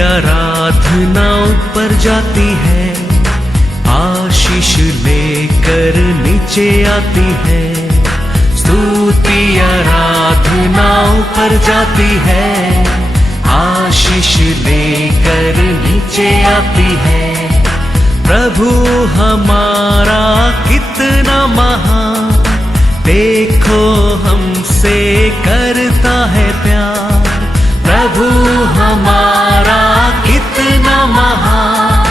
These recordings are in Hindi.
आराधना ऊपर जाती है, आशीष लेकर नीचे आती है। स्तुति आराधना ऊपर जाती है, आशीष लेकर नीचे आती है। प्रभु हमारा कितना महान, देखो हमसे करता है प्यार। प्रभु हमारा कितना महान,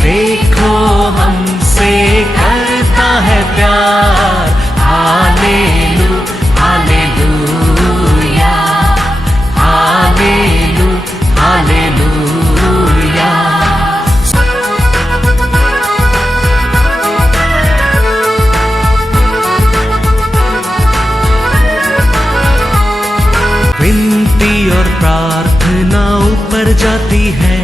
देखो हमसे करता है प्यार। हालेलू हालेलूया, हालेलू हालेलूया। विनती और प्रार्थना ऊपर जाती है,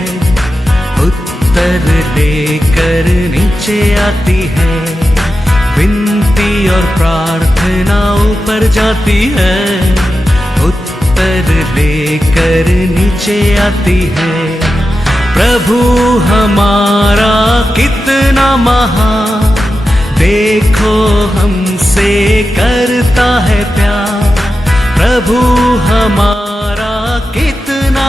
उत्तर लेकर नीचे आती है। विनती और प्रार्थना ऊपर जाती है, उत्तर लेकर नीचे आती है। प्रभु हमारा कितना महान, देखो हमसे करता है प्यार। प्रभु हमारा कितना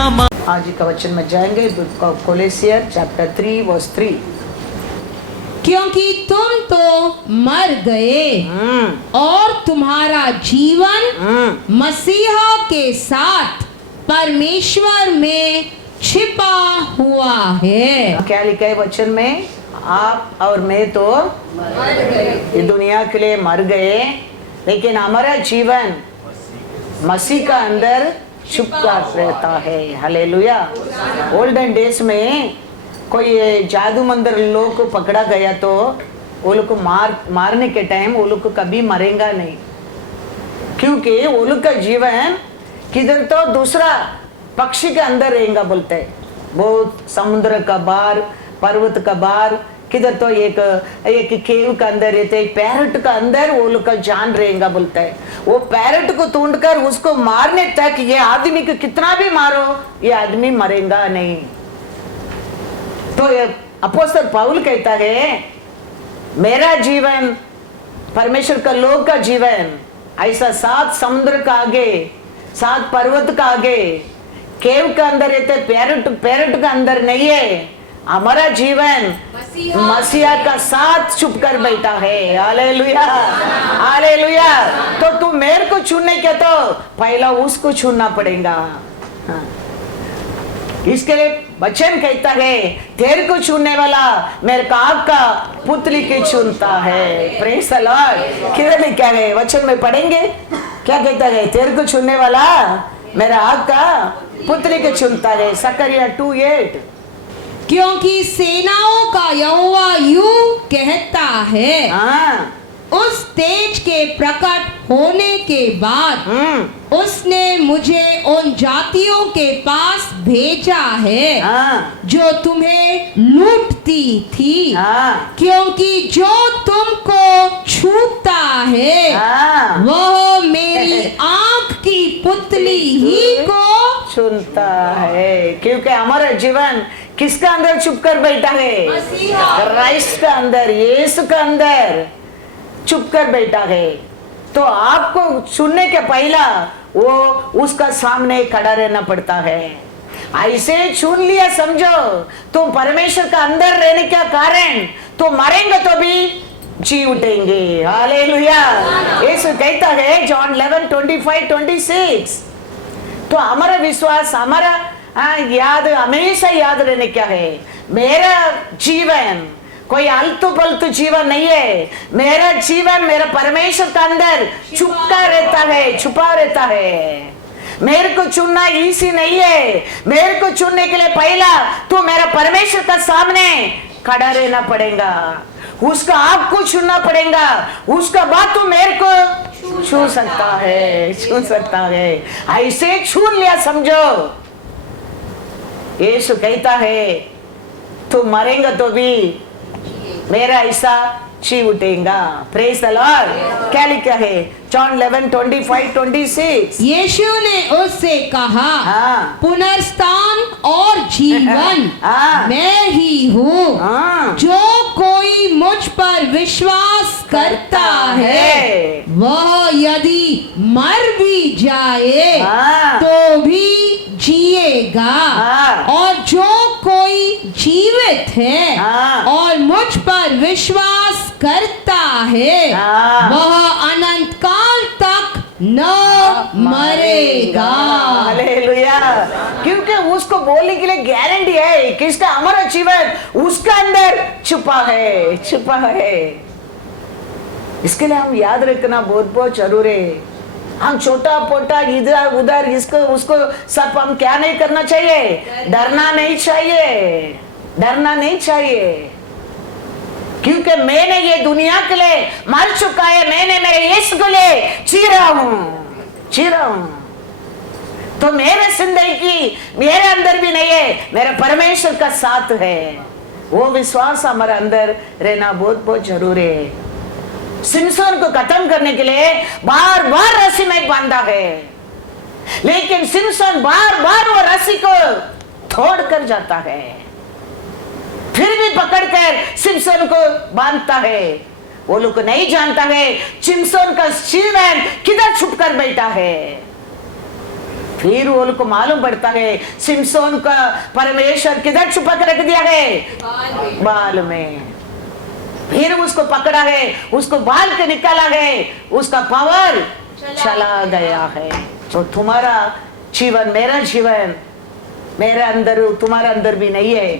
आज का वचन में जाएंगे बुक ऑफ कोलोसियर चैप्टर 3 वर्स 3। क्योंकि तुम तो मर गए और तुम्हारा जीवन मसीह के साथ परमेश्वर में छिपा हुआ है। क्या लिखा है वचन में? आप और मैं तो मर गए, ये दुनिया के लिए मर गए, लेकिन हमारा जीवन मसीह का अंदर छुपा रहता है। हालेलुया। ओल्डन डेज में कोई जादू मंदिर लोग को पकड़ा गया तो वो लोग को मारने के टाइम वो लोग को कभी मरेगा नहीं, क्योंकि वो लोग का जीवन किधर तो दूसरा पक्षी के अंदर रहेगा बोलते हैं। वो समुद्र का बार, पर्वत का बार, किधर तो एक केव का अंदर रहते, एक पैरट का अंदर वो लोग का जान रहेगा बोलता है। वो पैरट को ढूंढकर उसको मारने तक ये आदमी को कितना भी मारो ये आदमी मरेगा नहीं। तो ये अपोस्तल पौल कहता है मेरा जीवन परमेश्वर का लोग का जीवन ऐसा 7 समुद्र का आगे, 7 पर्वत का आगे, केव का अंदर रहते, पैरट का अंदर नहीं है। हमारा जीवन मसीहा का साथ छुप कर बैठा है। Hallelujah hallelujah. तो तू मेरे को छूने के तो पहला उसको छूना पड़ेगा। इसके लिए वचन कहता है तेरे को छूने वाला मेरे का आपका पुतली की चुनता है। Praise the Lord. किधर लिखा है वचन में पढ़ेंगे क्या कहता है? तेरे को छूने वाला मेरा आपका पुतली की चुनता है। जकरिया 2:8। क्योंकि सेनाओं का यहोवा यूं कहता है, उस तेज के प्रकट होने के बाद उसने मुझे उन जातियों के पास भेजा है जो तुम्हें लूटती थी, क्योंकि जो तुमको छूता है वह मेरी आंख की पुतली ही को चुनता है। क्योंकि हमारा जीवन किसका अंदर छुप कर बैठा है? क्राइस्ट का अंदर, यीशु का अंदर छुप कर बैठा है। तो आपको सुनने के पहला वो उसका सामने खड़ा रहना पड़ता है। ऐसे चुन लिया समझो तुम परमेश्वर का अंदर रहने का कारण तो मरेंगे तो भी जी उठेंगे। हालेलुया। यीशु कहता है जॉन 11:25-26। तो हमारा विश्वास, हमारा याद हमेशा याद रहने क्या है? मेरा जीवन कोई आलतू पलतू जीवन नहीं है। मेरा जीवन मेरा परमेश्वर का अंदर छुपा रहता है, छुपा रहता है। मेरे को चुनना इजी नहीं है। मेरे को चुनने के लिए पहला तो मेरा परमेश्वर का सामने खड़ा रहना पड़ेगा, उसका आपको चुनना पड़ेगा, उसका बाद तो मेरे को छू सकता है, छू सकता है। ऐसे छून लिया समझो। यीशु कहता है तू मरेंगा तो भी मेरा ऐसा जी उठेगा। Praise the Lord. क्या लिखा है? जॉन 11:25-26। यीशु ने उससे कहा, पुनर्स्थान और जीवन हाँ। मैं ही हूँ। हाँ। जो कोई मुझ पर विश्वास करता है वह यदि मर भी जाए हाँ। तो भी जिएगा। हाँ। और जो कोई जीवित है हाँ। और मुझ पर विश्वास करता है हाँ। वह अनंत काल तक न मरेगा। हालेलुया। क्योंकि उसको बोलने के लिए गारंटी है कि इसका हमारा जीवन उसका अंदर छुपा है, छुपा है। इसके लिए हम याद रखना बहुत बहुत जरूरी है। हम छोटा पोटा इधर उधर इसको उसको सब हम क्या नहीं करना चाहिए, डरना नहीं चाहिए, डरना नहीं चाहिए। क्योंकि मैंने ये दुनिया के लिए मर चुका है, मैंने मेरे यीशु के लिए जी रहा हूं। तो मेरे जिंदगी की मेरे अंदर भी नहीं है, मेरे परमेश्वर का साथ है। वो विश्वास हमारे अंदर रहना बहुत बहुत जरूरी है। सिमसोन को खत्म करने के लिए बार बार रस्सी में बांधा है, लेकिन सिमसोन बार बार वो रस्सी को तोड़ कर जाता है, फिर भी पकड़कर सिमसोन को बांधता है। वो लोग नहीं जानता है सिमसोन का जीवन किधर छुप कर बैठा है। फिर वो लोग को मालूम पड़ता है सिमसोन का परमेश्वर किधर छुपा कर रख दिया है, बाल में। फिर उसको पकड़ा है, उसको बाल के निकाला है, उसका पावर चला गया है। तो तुम्हारा जीवन, मेरा जीवन मेरे अंदर, तुम्हारा अंदर भी नहीं है,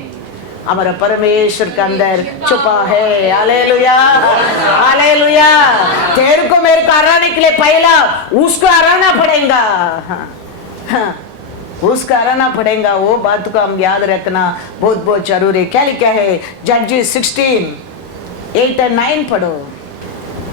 हमारा परमेश्वर के अंदर छुपा है। Hallelujah, hallelujah. तेरे को मेरे को हराने के लिए पहला उसको हराना पड़ेगा। हाँ, उसका हराना पड़ेगा। वो बात को हम याद रखना बहुत बहुत जरूरी। क्या लिखा है जजेस 16:8 और 9 पढ़ो।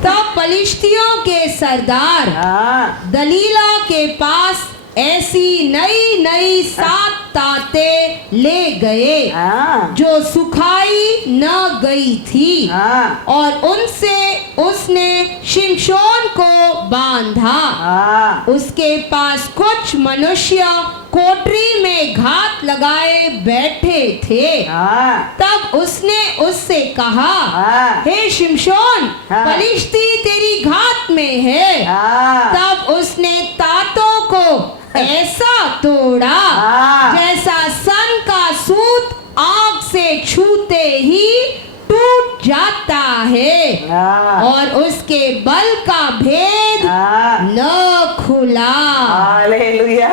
तब पलिश्तियों के सरदार हाँ। दलीला के पास ऐसी नई नई 7 ताते ले गए हाँ। जो सुखाई न गई थी। हाँ। और उनसे उसने शिमशोन को बांधा। हाँ। उसके पास कुछ मनुष्य कोठरी में घात लगाए बैठे थे। हाँ। तब उसने उससे कहा, हाँ। हे शिमशोन, हाँ। पलिश्ती तेरी घात में है। हाँ। तब उसने तातों को ऐसा तोड़ा हाँ। जैसा सन का सूत आग से छूते ही टूट जाता है। हाँ। और उसके बल का भेद हाँ। न खुला। हालेलुया।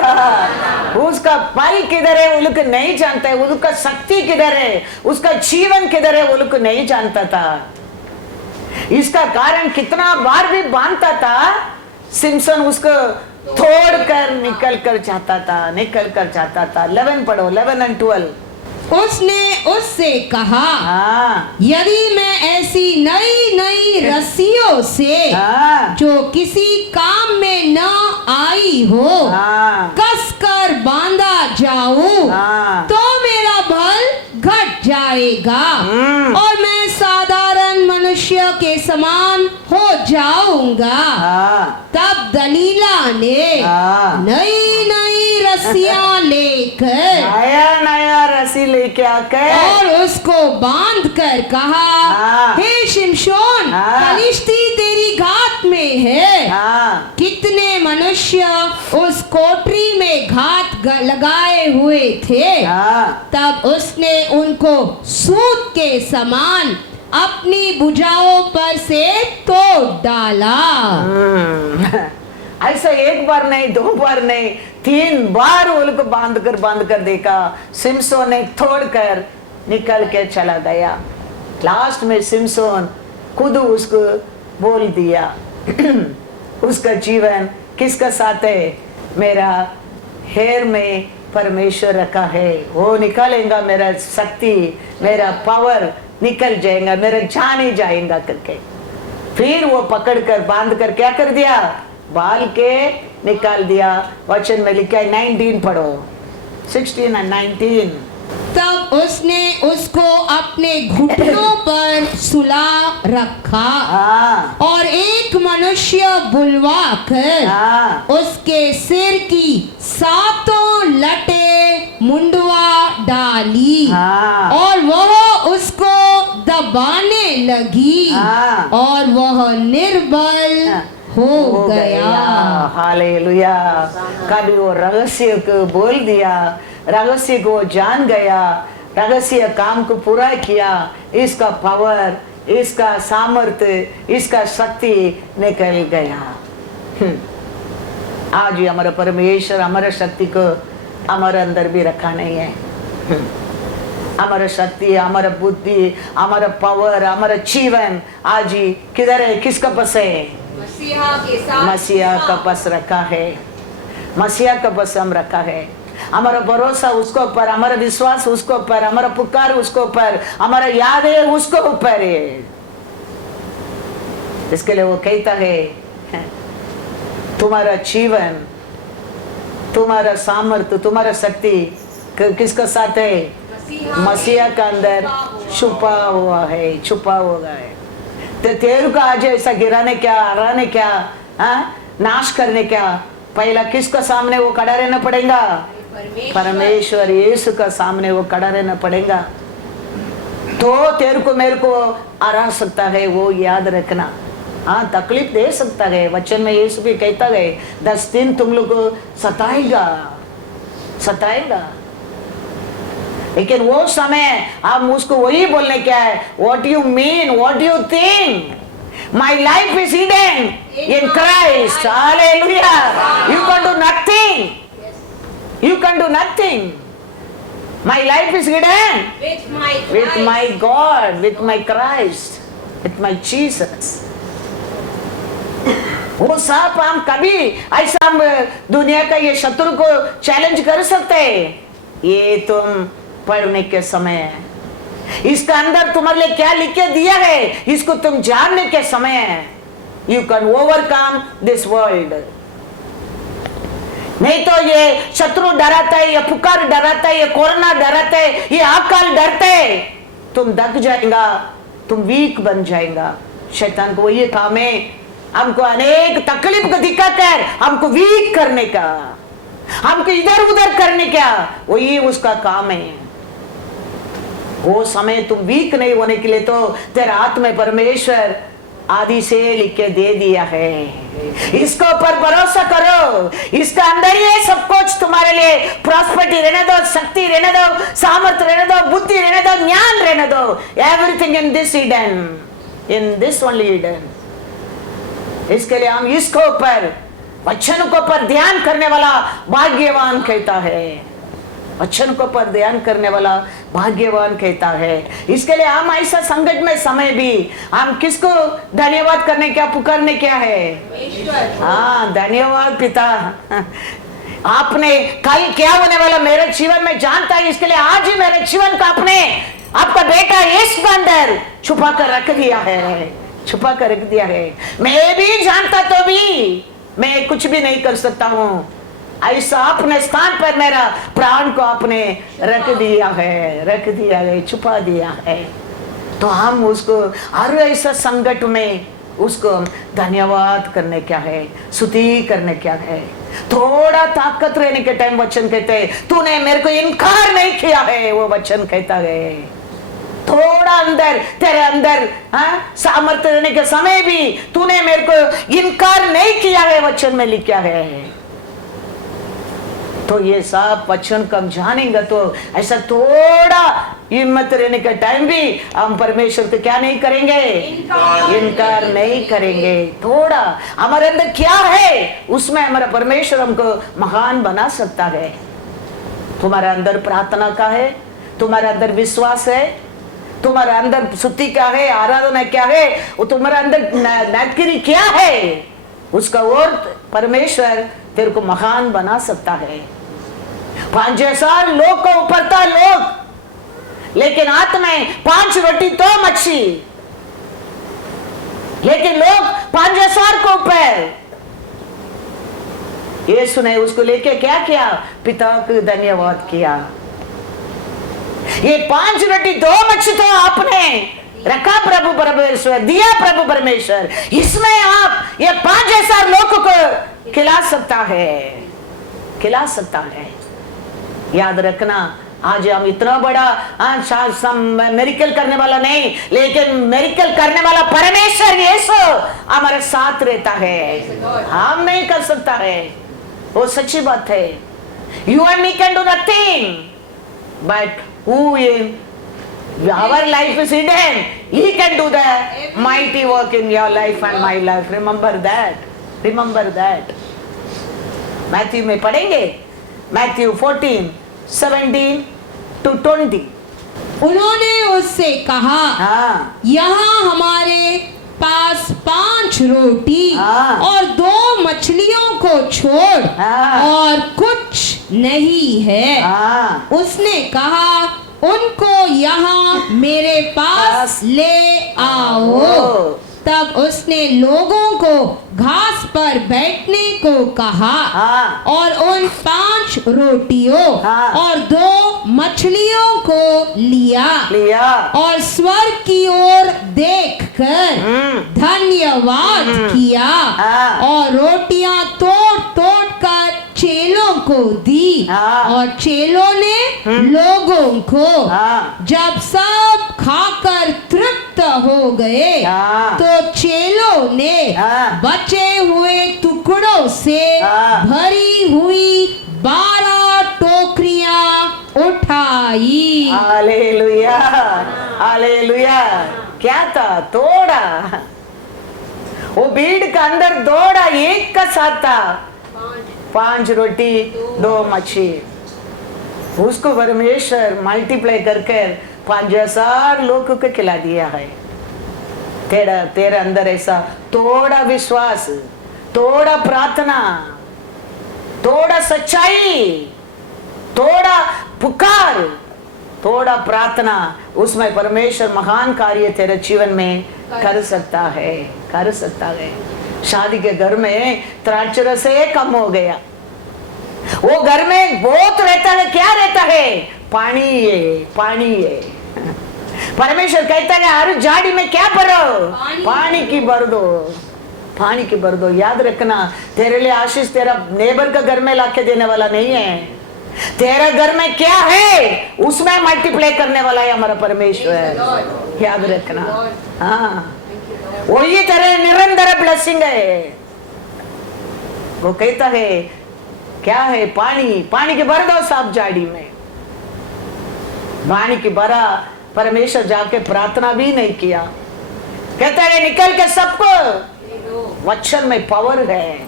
उसका बल किधर है वो लोग नहीं जानता है, उसका शक्ति किधर है, उसका जीवन किधर है वो लोग नहीं जानता था। इसका कारण कितना बार भी बांधता था, सिमसन उसको तोड़कर निकल कर जाता था। 11 पढ़ो, 11 और 12। उसने उससे कहा, हाँ। यदि मैं ऐसी नई नई रस्सियों से हाँ। जो किसी काम में न आई हो हाँ। कस कर बांधा जाऊं हाँ। तो मेरा बल घट जाएगा और मैं साधारण मनुष्य के समान हो जाऊंगा। हाँ। तब दलीला ने हाँ। नई नई रस्सियां लेकर नया रस्सी लेके आकर और उसको बांध कर कहा, हाँ। हे शिमशोन, हाँ। पलिश्ती तेरी घात में है। हाँ। कितने मनुष्य उस कोठरी में घात लगाए हुए थे। हाँ। तब उसने उनको सूत के समान अपनी भुजाओं पर से तोड़ डाला। ऐसा एक बार नहीं, 2 बार नहीं, 3 बार वो लोग बांध कर देखा। सिमसोन ने तोड़कर निकल के चला गया। लास्ट में सिमसोन खुद उसको बोल दिया उसका जीवन किसका साथ है, मेरा हेर में परमेश्वर रखा है, वो निकालेगा मेरा शक्ति, मेरा पावर निकल जाएगा, मेरा जान ही जाएगा करके। फिर वो पकड़ कर बांध कर क्या कर दिया, बाल के निकाल दिया। वचन में लिखा है 19 पढ़ो, 16 और 19। तब उसने उसको अपने घुटनों पर सुला रखा। हाँ। और एक मनुष्य बुलवा कर हाँ। उसके सिर की 7 लटे मुंडवा डाली हाँ। और वह उसको दबाने लगी हाँ। और वह निर्बल हो गया। हालेलुया। कभी वो रहस्य को बोल दिया, रहस्य को जान गया, रहस्य काम को पूरा किया, इसका पावर, इसका सामर्थ्य, इसका शक्ति निकल गया। आज ही हमारा परमेश्वर हमारा शक्ति को हमारे अंदर भी रखा नहीं है। हमारा शक्ति, हमारा बुद्धि, हमारा पावर, हमारा जीवन आज ही किधर है? किसका पास है? मसीहा के साथ मसीहा का पास रखा है। मसीहा का पास हम रखा है। हमारा भरोसा उसको ऊपर, हमारा विश्वास उसको ऊपर, हमारा पुकार उसको ऊपर, हमारा याद है उसको ऊपर है। इसके लिए वो कहता है तुम्हारा जीवन, तुम्हारा सामर्थ्य, तुम्हारा शक्ति किसका साथ है? मसीहा का अंदर छुपा हुआ है, छुपा हुआ है। तो तेरे को आज ऐसा गिराने क्या, हराने क्या, नाश करने क्या, पहला किसका सामने वो खड़ा रहना पड़ेगा? परमेश्वर यीशु का सामने वो खड़ा रहना पड़ेगा। तो तेरे को मेरे को हरा सकता है, वो याद रखना। हाँ, तकलीफ दे सकता है। वचन में यीशु भी कहता है 10 दिन तुम लोग को सताएगा, सताएगा। लेकिन वो समय हम उसको वही बोलने क्या है? What you mean? What do you think? My life is hidden in Christ. Hallelujah. You can do nothing. You can do nothing. My life is hidden with my God, with my Christ, with my Jesus. वो सब हम कभी ऐसा हम दुनिया का ये शत्रु को चैलेंज कर सकते हैं। ये तुम पढ़ने के समय है, इसका अंदर तुम्हारे लिए क्या लिख के दिया है इसको तुम जानने के समय है। You can overcome this world. नहीं तो ये शत्रु डराता है, ये पुकार डराता है, ये कोरोना डराता है, ये अकाल डरते है, तुम दब जाएगा, तुम वीक बन जाएगा। शैतान को वही काम है, हमको अनेक तकलीफ को दिखाकर हमको वीक करने का, हमको इधर उधर करने का, वही उसका काम है। वो समय तुम वीक नहीं होने के लिए तो तेरे हाथ में परमेश्वर आदि से लिख के दे दिया है। इसके ऊपर भरोसा करो, इसका अंदर ही सब कुछ तुम्हारे लिए प्रॉस्पेरिटी रहने दो, शक्ति रहने दो, सामर्थ्य रहने दो, बुद्धि रहने दो, ज्ञान रहने दो। Everything in this Eden, in this only Eden. इसके लिए हम इसको ऊपर, वचन को पर ध्यान करने वाला भाग्यवान कहता है। वचन को पर ध्यान करने वाला भाग्यवान कहता है। इसके लिए हम ऐसा संकट में समय भी हम किसको धन्यवाद करने क्या, पुकारने क्या है? हाँ, धन्यवाद पिता, आपने कल क्या होने वाला मेरे जीवन में जानता है। इसके लिए आज ही मेरे जीवन का आपने आपका बेटा यीशु अंदर छुपा कर रख दिया है, छुपा कर रख दिया है। मैं भी जानता तो भी मैं कुछ भी नहीं कर सकता हूँ। ऐसा अपने स्थान पर मेरा प्राण को आपने रख दिया है, रख दिया है, छुपा दिया है। तो हम उसको हर ऐसा संकट में उसको धन्यवाद करने क्या है, स्तुति करने क्या है। थोड़ा ताकत रहने के टाइम वचन कहते हैं तूने मेरे को इनकार नहीं किया है, वो वचन कहता है। थोड़ा अंदर तेरे अंदर सामर्थ्य रहने के समय भी तूने मेरे को इनकार नहीं किया है, वचन में लिखा है। तो ये सब वचन कम जानेंगे तो ऐसा थोड़ा हिम्मत रहने का टाइम भी हम परमेश्वर को क्या नहीं करेंगे, इनकार नहीं करेंगे। थोड़ा हमारे अंदर क्या है उसमें हमारा परमेश्वर हमको महान बना सकता है। तुम्हारे अंदर प्रार्थना का है, तुम्हारे अंदर विश्वास है, तुम्हारे अंदर स्तुति क्या है, आराधना क्या है, वो तुम्हारे अंदर नैतिकता क्या है, उसका और परमेश्वर तेरे को महान बना सकता है। 5000 लोग को ऊपर था लोग, लेकिन हाथ में 5 रोटी 2 मच्छी, लेकिन लोग 5000 को ऊपर। यीशु ने उसको लेके क्या किया? पिता को धन्यवाद किया। ये 5 रोटी 2 मच्छी तो आपने रखा प्रभु परमेश्वर, दिया प्रभु परमेश्वर, इसमें आप ये 5000 लोगों को खिला सकता है, खिला सकता है। याद रखना आज हम इतना बड़ा मेरिकल करने वाला नहीं, लेकिन मेरिकल करने वाला परमेश्वर यीशु हमारे साथ रहता है, हम नहीं कर सकता है, वो सच्ची बात है। You and me can do nothing, but who in our life is hidden, he can do the mighty work in your life and my life. Remember that. Matthew में पढ़ेंगे, मैथ्यू 14:17-20। उन्होंने उससे कहा, हाँ, यहाँ हमारे पास 5 रोटी हाँ। और 2 मछलियों को छोड़ हाँ। और कुछ नहीं है। हाँ, उसने कहा, उनको यहाँ मेरे पास ले आओ। तब उसने लोगों को घास पर बैठने को कहा, हाँ। और उन 5 रोटियों हाँ। और 2 मछलियों को लिया और स्वर्ग की ओर देखकर धन्यवाद किया, हाँ। और रोटियां तोड़ तोड़ कर चेलों को दी, हाँ। और चेलों ने लोगों को। हाँ। जब सब खाकर तृप्त हो गए, हाँ। तो चेलों ने हाँ। बचे हुए टुकड़ों से हाँ। भरी हुई 12 टोकरियां उठाई। Hallelujah, hallelujah. क्या था? तोड़ा, वो भीड़ का अंदर दौड़ा, एक का साथ था, 5 रोटी 2 मछली। उसको परमेश्वर मल्टीप्लाई करके 5,000 लोगों को खिला दिया है। तेरे अंदर ऐसा थोड़ा विश्वास, थोड़ा प्रार्थना, थोड़ा सच्चाई, थोड़ा पुकार, थोड़ा प्रार्थना, उसमें परमेश्वर महान कार्य तेरे जीवन में कर सकता है। शादी के घर में त्राक्षरस से कम हो गया, वो घर में बहुत रहता है, क्या रहता है? पानी है। परमेश्वर कहता है हर झाड़ी में क्या भरो? पानी की भर दो। याद रखना, तेरे लिए आशीष तेरा नेबर का घर में लाके देने वाला नहीं है, तेरा घर में क्या है उसमें मल्टीप्लाई करने वाला है हमारा परमेश्वर। याद रखना, हाँ, वही तेरे निरंतर ब्लेसिंग है। वो कहता है क्या है? पानी की भर दो सब झाड़ी में। पानी की भरा, परमेश्वर जाके प्रार्थना भी नहीं किया, कहता है निकल के सबको। वचन में पावर है।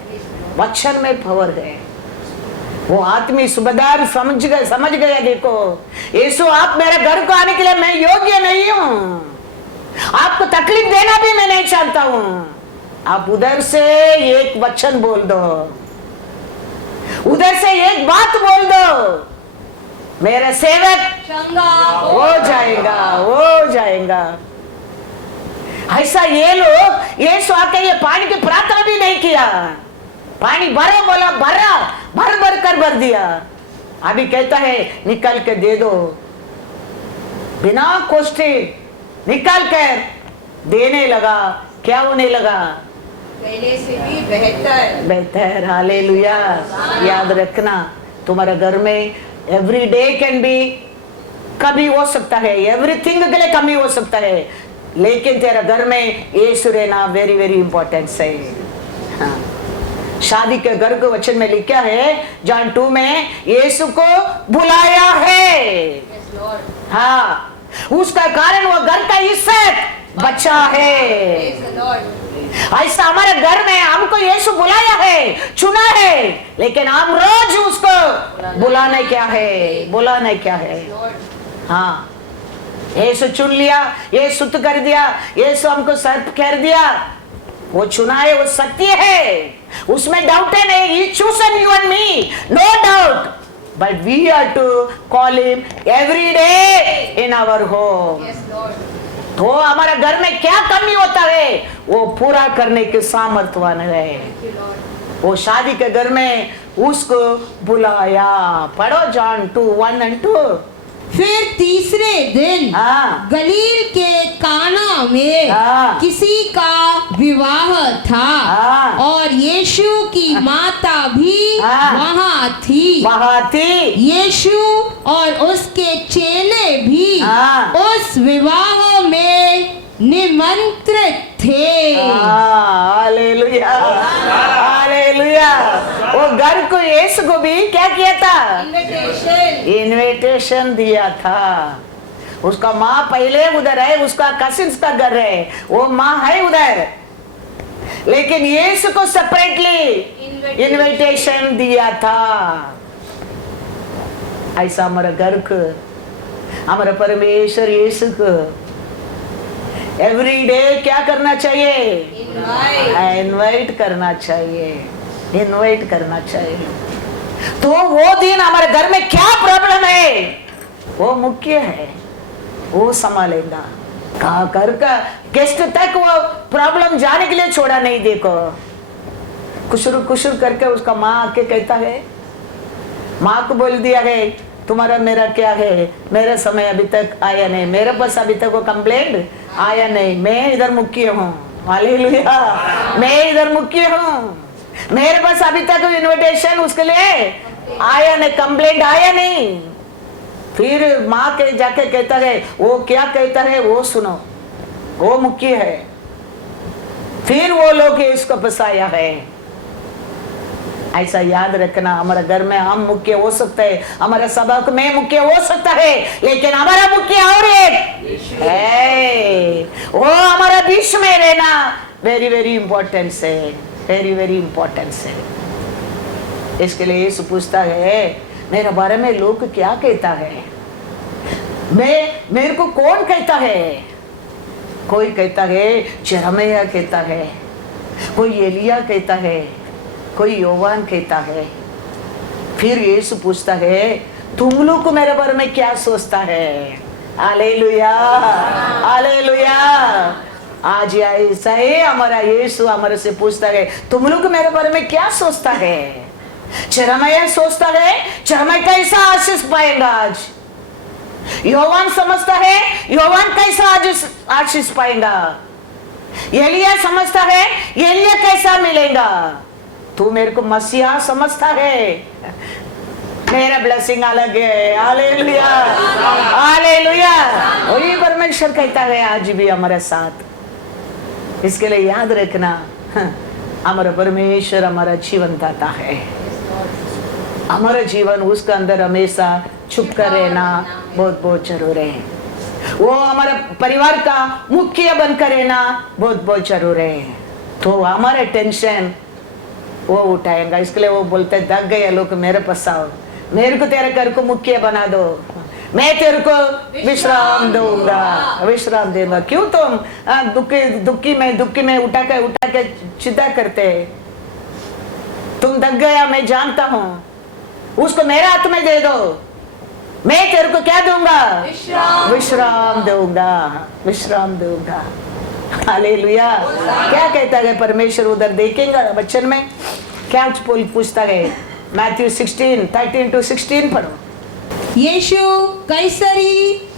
वो आदमी सुबेदार समझ गया, देखो यीशु आप मेरे घर को आने के लिए मैं योग्य नहीं हूं, आपको तकलीफ देना भी मैं नहीं चाहता हूं, आप उधर से एक वचन बोल दो, उधर से एक बात बोल दो, मेरा सेवक चंगा हो जाएगा। ऐसा ये लोग यीशु आके ये पानी की प्रार्थना भी नहीं किया, पानी भरो बोला, भर कर भर दिया। अभी कहता है निकल के दे दो, बिना क्वेश्चन निकाल कर देने लगा। क्या होने लगा? पहले से भी बेहतर। हालेलुया। याद रखना, तुम्हारे घर में एवरी डे कैन बी, कभी हो सकता है, एवरीथिंग के लिए कमी हो सकता है, लेकिन तेरा घर में यीशु रहना वेरी वेरी इंपॉर्टेंट है। हाँ। शादी के घर को वचन में लिखा है जॉन 2 में, यीशु को बुलाया है। हाँ, उसका कारण वो घर का इज्जत बचा है। ऐसा हमारे घर में हमको यीशु बुलाया है, चुना है, लेकिन हम रोज उसको बुलाने क्या है। हाँ, यीशु चुन लिया, ये शुद्ध कर दिया, यीशु हमको सर्प कर दिया, वो चुना है, वो सत्य है, उसमें डाउट है नहीं। He chosen you and me, no doubt, but we are to call him every day in our home. तो हमारे घर में क्या कमी होता है वो पूरा करने के सामर्थ्यवान है। वो शादी के घर में उसको बुलाया। पढ़ो जॉन 2:1 और 2। फिर तीसरे दिन हाँ गलील के काना में हाँ। किसी का विवाह था हाँ। और यीशु की माता भी हाँ। वहाँ थी। वहाँ थी। यीशु और उसके चेले भी हाँ। उस विवाह में निमंत्रित थे। Hallelujah, hallelujah. वो घर को यीशु को भी क्या किया था? इनविटेशन दिया था। उसका माँ पहले उधर है, उसका कजिन्स का घर है, वो माँ है उधर, लेकिन यीशु को सेपरेटली इनविटेशन दिया था। ऐसा हमारा घर को, हमारा परमेश्वर यीशु को एवरी डे क्या करना चाहिए? इनवाइट करना चाहिए, इनवाइट करना चाहिए। तो वो दिन हमारे घर में क्या प्रॉब्लम है वो मुख्य है, वो संभालेगा। कहा घर का गेस्ट तक वो प्रॉब्लम जाने के लिए छोड़ा नहीं। देखो कुशुर कुशुर करके उसका माँ आके कहता है, माँ को बोल दिया है तुम्हारा मेरा क्या है, मेरा समय अभी तक आया नहीं, मेरे पास अभी तक वो कंप्लेंट आया नहीं, मैं इधर मुख्य हूँ। हालेलुया, मैं इधर मुख्य हूँ, मेरे पास अभी तक इनविटेशन उसके लिए आया नहीं, कंप्लेंट आया नहीं। फिर माँ के जाके कहता है, वो क्या कहता है वो सुनो, वो मुख्य है। फिर वो लोग इसको फंसाया है। ऐसा याद रखना, हमारा घर में हम मुख्य हो सकता है, हमारा सबक में मुख्य हो सकता है, लेकिन हमारा मुख्य और एक है, वो हमारा बीच में रहना वेरी वेरी इंपॉर्टेंट है, वेरी वेरी इंपॉर्टेंट है। इसके लिए यीशु पूछता है, मेरे बारे में लोग क्या कहता है, मेरे को कौन कहता है? कोई कहता है यिर्मयाह कहता है, कोई एलिया कहता है, कोई योवान कहता है। फिर यीशु पूछता है, तुम लोग को मेरे बारे में क्या सोचता है? Hallelujah, hallelujah. आज ऐसा है, हमारा यीशु हमारे से पूछता है, तुम लोग को मेरे बारे में क्या सोचता है? यिर्मयाह सोचता है यिर्मयाह कैसा आशीष पाएगा आज। योवान समझता है योवान कैसा आशीष पाएगा। एलिया समझता है एलिया कैसा मिलेगा। तू मेरे को मसीहा समझता है, मेरा ब्लेसिंग अलग है। Hallelujah, hallelujah. वही परमेश्वर कहता है आज भी हमारे साथ। इसके लिए याद रखना, हमारा परमेश्वर हमारा जीवन दाता है। हमारा जीवन उसका अंदर हमेशा छुप कर रहना बहुत बहुत जरूर है। वो हमारे परिवार का मुख्य बनकर रहना बहुत बहुत जरूर है। तो हमारे टेंशन वो उठाएगा। इसके लिए वो बोलते दग गए लोग, मेरे पास आओ, मेरे को तेरे घर को मुख्य बना दो, मैं तेरे को विश्राम दूंगा, विश्राम दूंगा। क्यों तुम दुखी में उठा के चिंता करते? तुम दग गया, मैं जानता हूँ, उसको मेरे हाथ में दे दो, मैं तेरे को क्या दूंगा? विश्राम दूंगा, विश्राम दूंगा। हालेलुया। क्या कहता है परमेश्वर? उधर देखेंगे वचन में क्या पूछता है? मैथ्यू 16:13-16 पढ़ो। यीशु कैसरी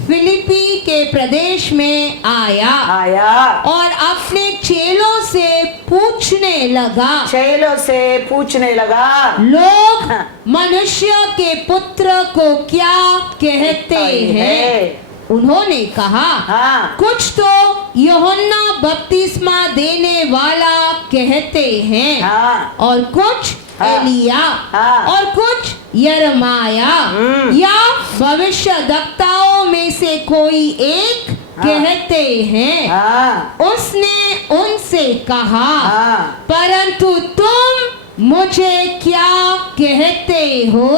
फिलिपी के प्रदेश में आया और अपने चेलों से पूछने लगा, लोग मनुष्य के पुत्र को क्या कहते हैं? उन्होंने कहा, कुछ तो यूहन्ना बपतिस्मा देने वाला कहते हैं, और कुछ एलिया, और कुछ यिर्मयाह या भविष्यद्वक्ताओं में से कोई एक कहते हैं। उसने उनसे कहा, परंतु तुम मुझे क्या कहते हो?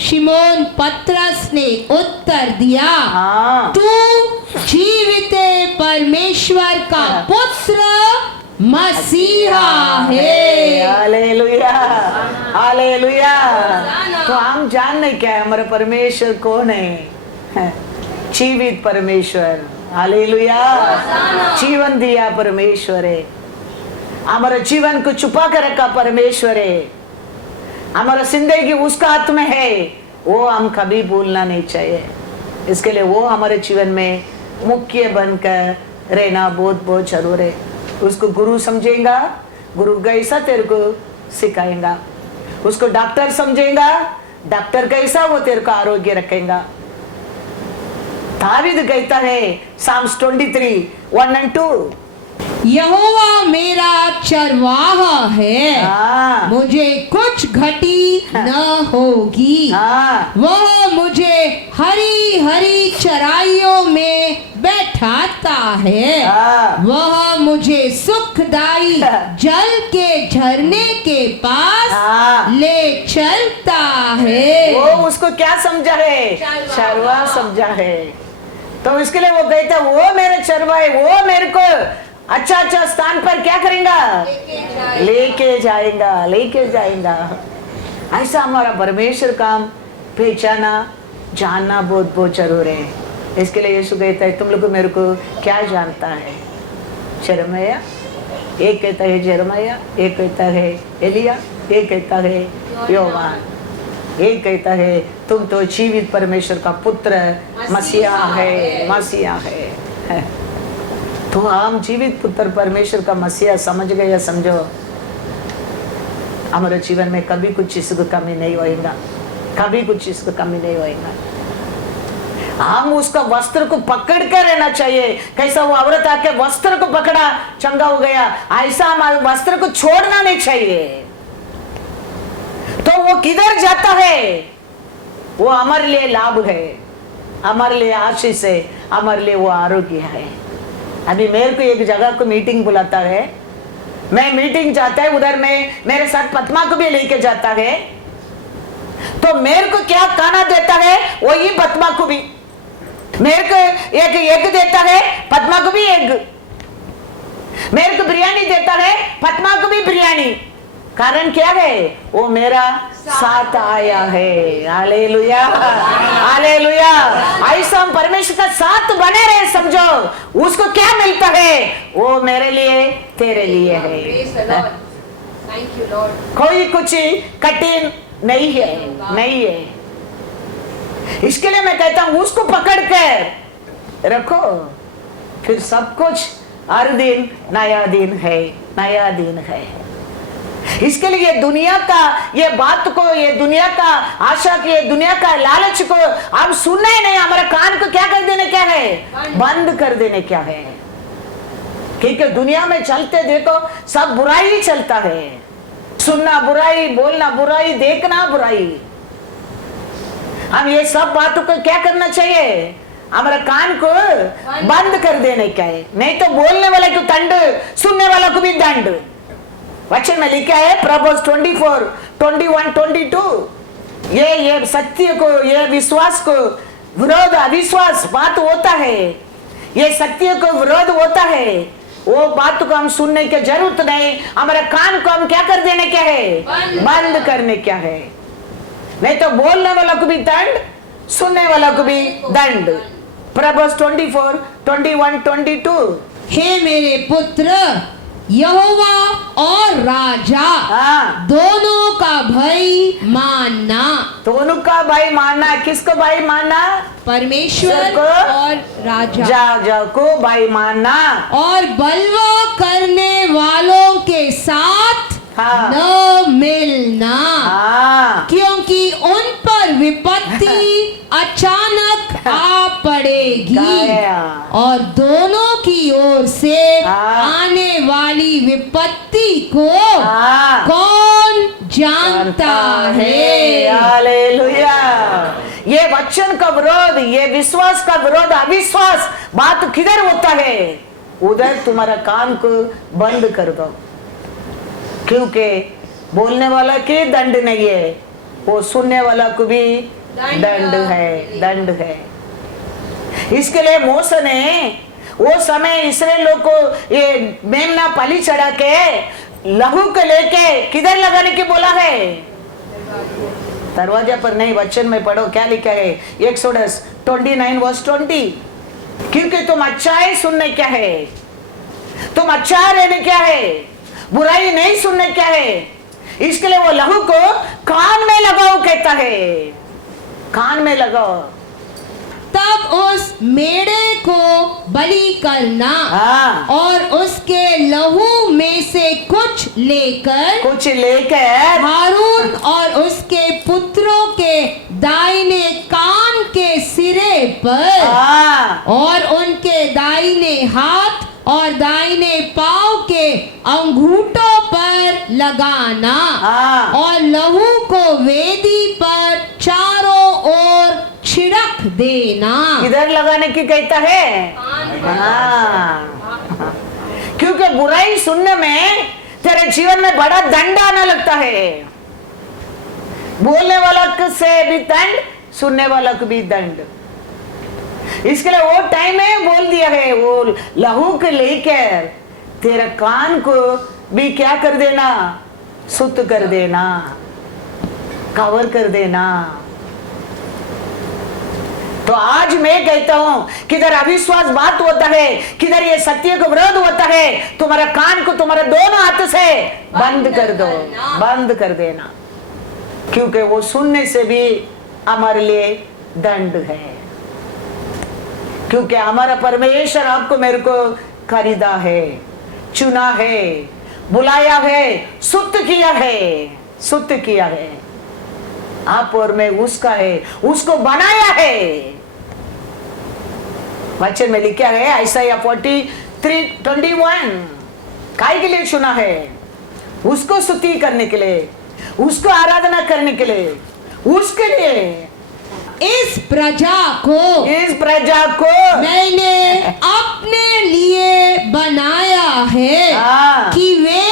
शिमोन पतरस ने उत्तर दिया, तू जीवित परमेश्वर का पुत्र मसीहा है। Hallelujah, hallelujah. तो हम जानने क्या है हमारा परमेश्वर कौन है? जीवित परमेश्वर। हालेलुया। जीवन दिया परमेश्वर है, हमारा जीवन को छुपा कर रखा परमेश्वर है, हमारा जिंदगी उसका हाथ में है, वो हम कभी भूलना नहीं चाहिए। इसके लिए वो हमारे जीवन में मुख्य बनकर रहना बहुत बहुत जरूर है। उसको गुरु समझेगा, गुरु कैसा तेरे को सिखाएगा। उसको डॉक्टर समझेगा, डॉक्टर कैसा वो तेरे को आरोग्य रखेगा। दावीद कहता है साम्स 23:1 और 2, यहोवा मेरा चरवाहा है, हाँ। मुझे कुछ घटी न होगी। हाँ। वह मुझे हरी हरी चराइयों में बैठाता है। हाँ। वह मुझे सुखदाई जल के झरने के पास हाँ। ले चलता है। वो उसको क्या समझा है? चरवा समझा है। तो इसके लिए वो कहता है वो मेरे चरवा है, वो मेरे को अच्छा अच्छा स्थान पर क्या करेगा? लेके जाएगा, लेके जाएगा। ऐसा हमारा परमेश्वर काम पहचाना जानना बहुत बहुत जरूर है। इसके लिए यीशु कहता है तुम लोग मेरे को क्या जानता है? यिर्मयाह, एक कहता है यिर्मयाह, एक कहता है एलिया, एक कहता है योहान, एक कहता है तुम तो जीवित परमेश्वर का पुत्र मसीहा है, मसीहा है। तो हम जीवित पुत्र परमेश्वर का मसीहा समझ गए या समझो, हमारे जीवन में कभी कुछ चीज की कमी नहीं होएगा, कभी कुछ चीज की कमी नहीं होएगा। हम उसका वस्त्र को पकड़ कर रहना चाहिए। कैसा वो औरत आके वस्त्र को पकड़ा चंगा हो गया, ऐसा हम वस्त्र को छोड़ना नहीं चाहिए। तो वो किधर जाता है वो हमारे लिए लाभ है, हमारे लिए आशीष है, हमारे लिए वो आरोग्य है। अभी मेरे को एक जगह को मीटिंग बुलाता है, मैं मीटिंग जाता है, उधर में मेरे साथ पद्मा को भी लेके जाता है। तो मेरे को क्या खाना देता है वही पद्मा को भी, मेरे को एक एग देता है, पद्मा को भी एग, मेरे को बिरयानी देता है, पद्मा को भी बिरयानी। कारण क्या है? वो मेरा साथ आया है। Hallelujah, hallelujah. ऐसा हम परमेश्वर का साथ बने रहे, समझो उसको क्या मिलता है? वो मेरे लिए तेरे लिए है। कोई कुछ कठिन नहीं है, नहीं है। इसके लिए मैं कहता हूं उसको पकड़ कर रखो, फिर सब कुछ हर दिन नया दिन है, नया दिन है। इसके लिए ये दुनिया का ये बात को, ये दुनिया का आशा की, ये दुनिया का लालच को हम सुनना ही नहीं। हमारे कान को क्या कर देने क्या है? बंद कर देने क्या है? क्योंकि दुनिया में चलते देखो सब बुराई ही चलता है। सुनना बुराई, बोलना बुराई, देखना बुराई। हम ये सब बातों को क्या करना चाहिए? हमारे कान को बंद कर देने क्या है, नहीं तो बोलने वाले को दंड, सुनने वाला को भी दंड। वचन में लिखा है Proverbs 24:21-22, ये सत्य को, ये विश्वास को विरोध अविश्वास बात होता है, ये सत्य को विरोध होता है, वो बात को हम सुनने की जरूरत नहीं। हमारे कान को हम क्या कर देने क्या है? बंद करने क्या है, नहीं तो बोलने वाला को भी दंड, सुनने वाला को भी दंड। Proverbs 24:21-22, हे मेरे पुत्र, यहोवा और राजा दोनों का भय मानना। दोनों का भाई मानना। किसको भाई मानना? परमेश्वर को और राजा को भाई मानना, और बलवा करने वालों के साथ न मिलना, क्योंकि उन पर विपत्ति अचानक आ पड़ेगी और दोनों की ओर से आने वाली विपत्ति को कौन जानता है? हालेलुया। ये वचन का विरोध, ये विश्वास का विरोध अविश्वास बात किधर होता है? उधर तुम्हारा कान को बंद कर दो, क्योंकि बोलने वाला की दंड नहीं है, वो सुनने वाला को भी दंड है, दंड है। इसके लिए मूसा ने वो समय इस्राएल लोग को ये मेमना पली चढ़ा के लहू को लेके किधर लगाने की बोला है? दरवाजा पर नहीं, वचन में पढ़ो क्या लिखा है? Exodus 29:20, क्योंकि तुम अच्छाई सुनने क्या है, तुम अच्छा रहने क्या है, बुराई नहीं सुनने क्या है। इसके लिए वो लहू को कान में लगाओ कहता है, कान में लगाओ। तब उस मेढ़े को बलि करना हाँ, और उसके लहू में से कुछ लेकर हारून और उसके पुत्रों के दाहिने कान के सिरे पर हाँ, और उनके दाहिने हाथ और दाहिने पांव के अंगूठों पर लगाना हाँ, और लहू को वेदी पर चारों ओर छिड़क देना। किधर लगाने की कहता है? हाँ, क्योंकि बुराई सुनने में तेरे जीवन में बड़ा दंड आने लगता है। बोलने वाला से भी दंड, सुनने वाला को भी दंड। इसके लिए वो टाइम में बोल दिया है, वो लहू को लेकर तेरा कान को भी क्या कर देना? सुत कर देना, कवर कर देना। तो आज मैं कहता हूं किधर अविश्वास बात होता है, किधर ये सत्य को विरोध होता है, तुम्हारा कान को तुम्हारे दोनों हाथ से बंद कर दो, बंद कर देना, क्योंकि वो सुनने से भी हमारे लिए दंड है। क्योंकि हमारा परमेश्वर आपको मेरे को खरीदा है, चुना है, बुलाया है, सुत किया है, सुत किया है। आप और मैं उसका है, उसको बनाया है। वचन में लिखा है आइसाया 43:21, काय के लिए चुना है? उसको स्तुति करने के लिए, उसको आराधना करने के लिए, उसके लिए। इस प्रजा को मैंने अपने लिए बनाया है कि वे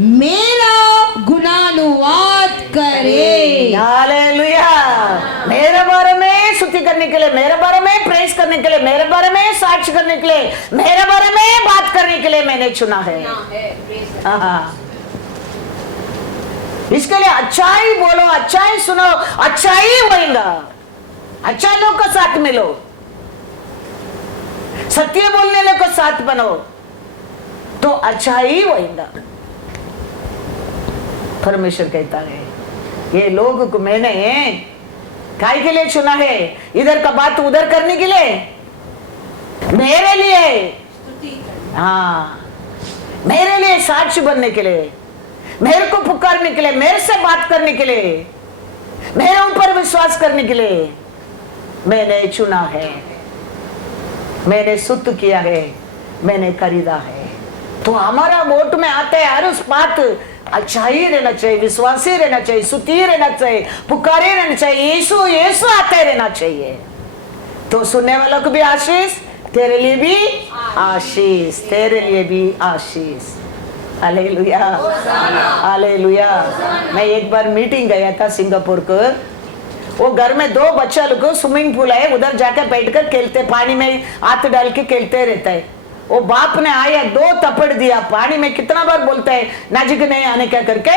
मेरा गुणानुवाद करे। हालेलुया। मेरे बारे में स्तुति करने के लिए, मेरे बारे में प्रेज करने के लिए, मेरे बारे में साक्ष्य करने के लिए, मेरे बारे में बात करने के लिए मैंने चुना है। इसके लिए अच्छाई बोलो, अच्छाई सुनो, अच्छाई होएगा। अच्छा लोग का साथ मिलो, सत्य बोलने लोग का साथ बनो, तो अच्छा ही होएगा। परमेश्वर कहता है ये लोग को मैंने काय के लिए चुना है? इधर का बात उधर करने के लिए, मेरे लिए, हाँ, मेरे लिए साक्ष्य बनने के लिए, मेरे को पुकारने के लिए, मेरे से बात करने के लिए, मेरे ऊपर विश्वास करने के लिए मैंने चुना है, मैंने सुत किया है, मैंने खरीदा है। तो हमारा वोट में आता है हर उस बात अच्छा ही रहना चाहिए, विश्वासी रहना चाहिए, स्तुति रहना चाहिए, पुकारे रहना चाहिए, यीशु यीशु आते रहना चाहिए। तो सुनने वालों को भी आशीष, तेरे लिए भी आशीष, तेरे लिए भी आशीष। Hallelujah, hallelujah. मैं एक बार मीटिंग गया था सिंगापुर को। वो घर में 2 बच्चा लोग को स्विमिंग पूल है, उधर जाकर बैठकर खेलते, पानी में हाथ डाल के खेलते रहता है। वो बाप ने आया 2 थप्पड़ दिया, पानी में कितना बार बोलता है नजदीक नहीं आने का करके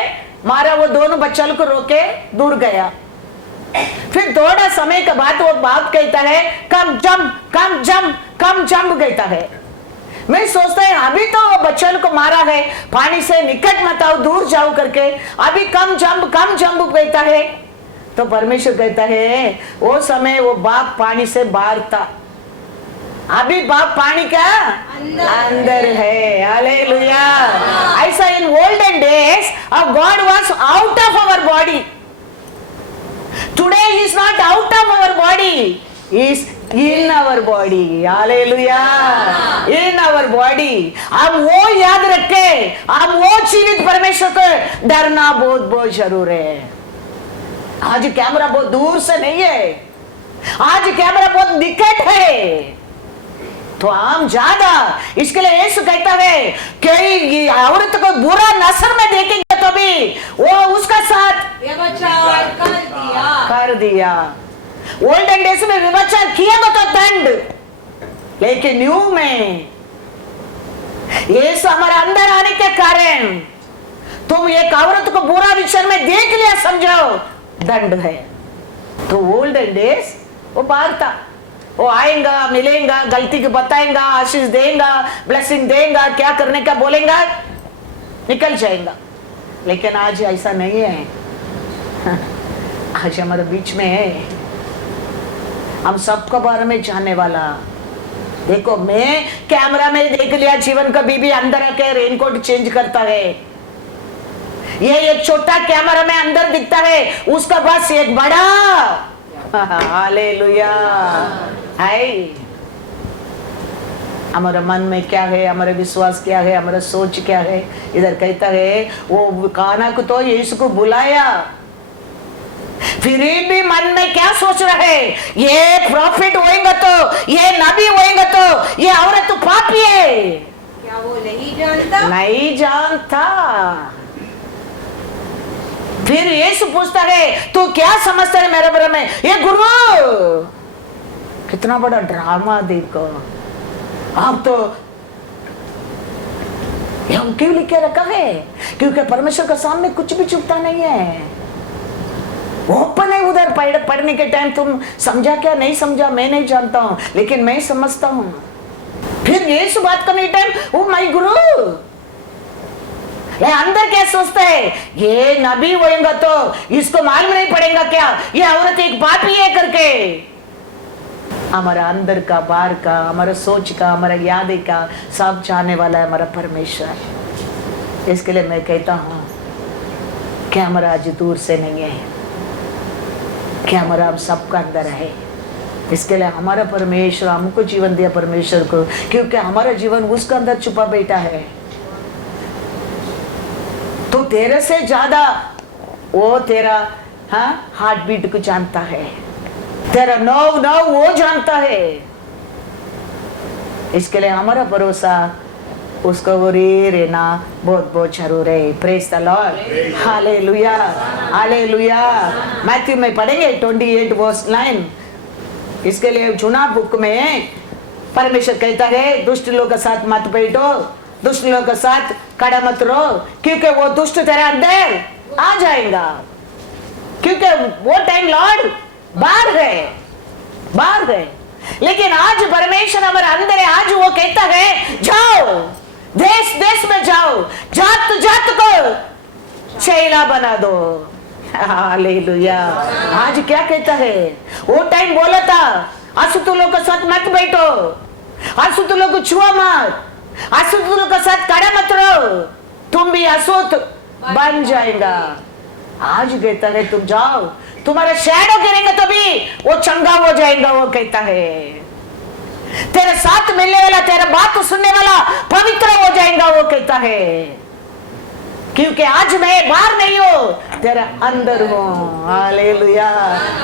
मारा। वो दोनों बच्चा लोग को रोके दूर गया। फिर थोड़ा समय के बाद वो बाप कहता है कम जंप, कम जंप, कम जंप कहता है। मैं सोचता है अभी तो वो बच्चों को मारा है, पानी से निकट मत आओ, दूर जाओ करके, अभी कम जंप कहता है। तो परमेश्वर कहता है वो समय वो बाप पानी से बाहर था, अभी बाप पानी का अंदर है। हालेलुया। ऐसा in olden days God was out of our body, today he is not out of our body, is in our body. Hallelujah, in our body. हम वो याद रखे, हम वो जीवित परमेश्वर को डरना बहुत बहुत जरूर है। आज कैमरा बहुत दूर से नहीं है, आज कैमरा बहुत निकट है, तो हम ज्यादा इसके लिए यीशु कहता है कि औरत को बुरा नजर में देखेंगे तो भी वो उसका साथ व्यभिचार कर दिया। ओल्डन डेज में व्यभिचार किया तो दंड, लेकिन न्यू में यीशु हमारे अंदर आने के कारण तुम एक औरत को बुरा विचार में देख लिया समझो, दंड है। तो ओल्डन डेज वो बाहर था, वो आएगा, मिलेगा, गलती को बताएगा, आशीष देगा, ब्लेसिंग देगा, क्या करने का बोलेगा, निकल जाएगा। लेकिन आज ऐसा नहीं है। आज हमारे बीच में है, हम सबके बारे में जानने वाला। देखो, मैं कैमरा में देख लिया जीवन कभी भी अंदर आके रेनकोट चेंज करता है। ये एक छोटा कैमरा में अंदर दिखता है, उसका बस एक बड़ा। हालेलुया। हाय, हमारा मन में क्या है, हमारा विश्वास क्या है, हमारा सोच क्या है। इधर कहता है वो काना को तो यीशु को बुलाया, फिर भी मन में क्या सोच रहा है, ये प्रॉफिट होएगा तो, ये नबी होएगा तो, ये औरत तो पापी है। क्या वो नहीं जानता? नहीं जानता। फिर यीशु पूछता है तू क्या समझता है मेरे बारे में? ये गुरु, कितना बड़ा ड्रामा देखो। आप तो क्यों लिख के रखा है? क्योंकि परमेश्वर के सामने कुछ भी चुपता नहीं है, ओपन है। उधर पढ़ने के टाइम तुम समझा क्या नहीं समझा मैं नहीं जानता हूं, लेकिन मैं समझता हूं। फिर यीशु बात करने के टाइम ओ माय गुरु, ये अंदर क्या सोचता है, ये नबी होएगा तो इसको मालूम नहीं पड़ेगा क्या ये औरत एक पापी है करके। हमारा अंदर का, बाहर का, हमारा सोच का, हमारा याद का सब जानने वाला है हमारा परमेश्वर। इसके लिए मैं कहता हूं कैमरा आज दूर से नहीं है, कैमरा हम सबका अंदर है। इसके लिए हमारा परमेश्वर हमको जीवन दिया परमेश्वर को, क्योंकि हमारा जीवन उसका अंदर छुपा बैठा है। तो तेरे से ज्यादा वो तेरा हार्ट बीट को जानता है, तेरा नौ वो जानता है। इसके लिए हमारा भरोसा उसको रहना बहुत बहुत जरूर है। Praise the Lord, hallelujah, hallelujah. Matthew में पढ़ेंगे 28 वर्स 9। इसके लिए चुनाव बुक में परमेश्वर कहता है दुष्ट लोग के साथ मत बैठो, दुष्ट लोग के साथ खड़ा मत रहो, क्योंकि वो दुष्ट तेरे अंदर आ जाएगा। क्योंकि वो टाइम लॉर्ड बाहर गए, लेकिन आज परमेश्वर हमारे अंदर है। आज वो कहता है जाओ, देश देश में जाओ, जात जात को चेला बना दो। हालेलुया। आज क्या कहता है? वो टाइम बोला था अशुद्ध लोग के साथ मत बैठो, अशुद्ध लोग को छुआ मत, अशुद्ध लोग के साथ खड़ा मत रहो, तुम भी अशुद्ध बन जाएगा। आज कहता है तुम जाओ, तुम्हारा शैडो गिरेंगे तो भी वो चंगा हो जाएगा। वो कहता है तेरे साथ मिलने वाला, तेरा बात सुनने वाला पवित्र हो जाएगा। वो कहता है क्योंकि आज मैं बाहर नहीं हूं, तेरा अंदर हूं। हालेलुया,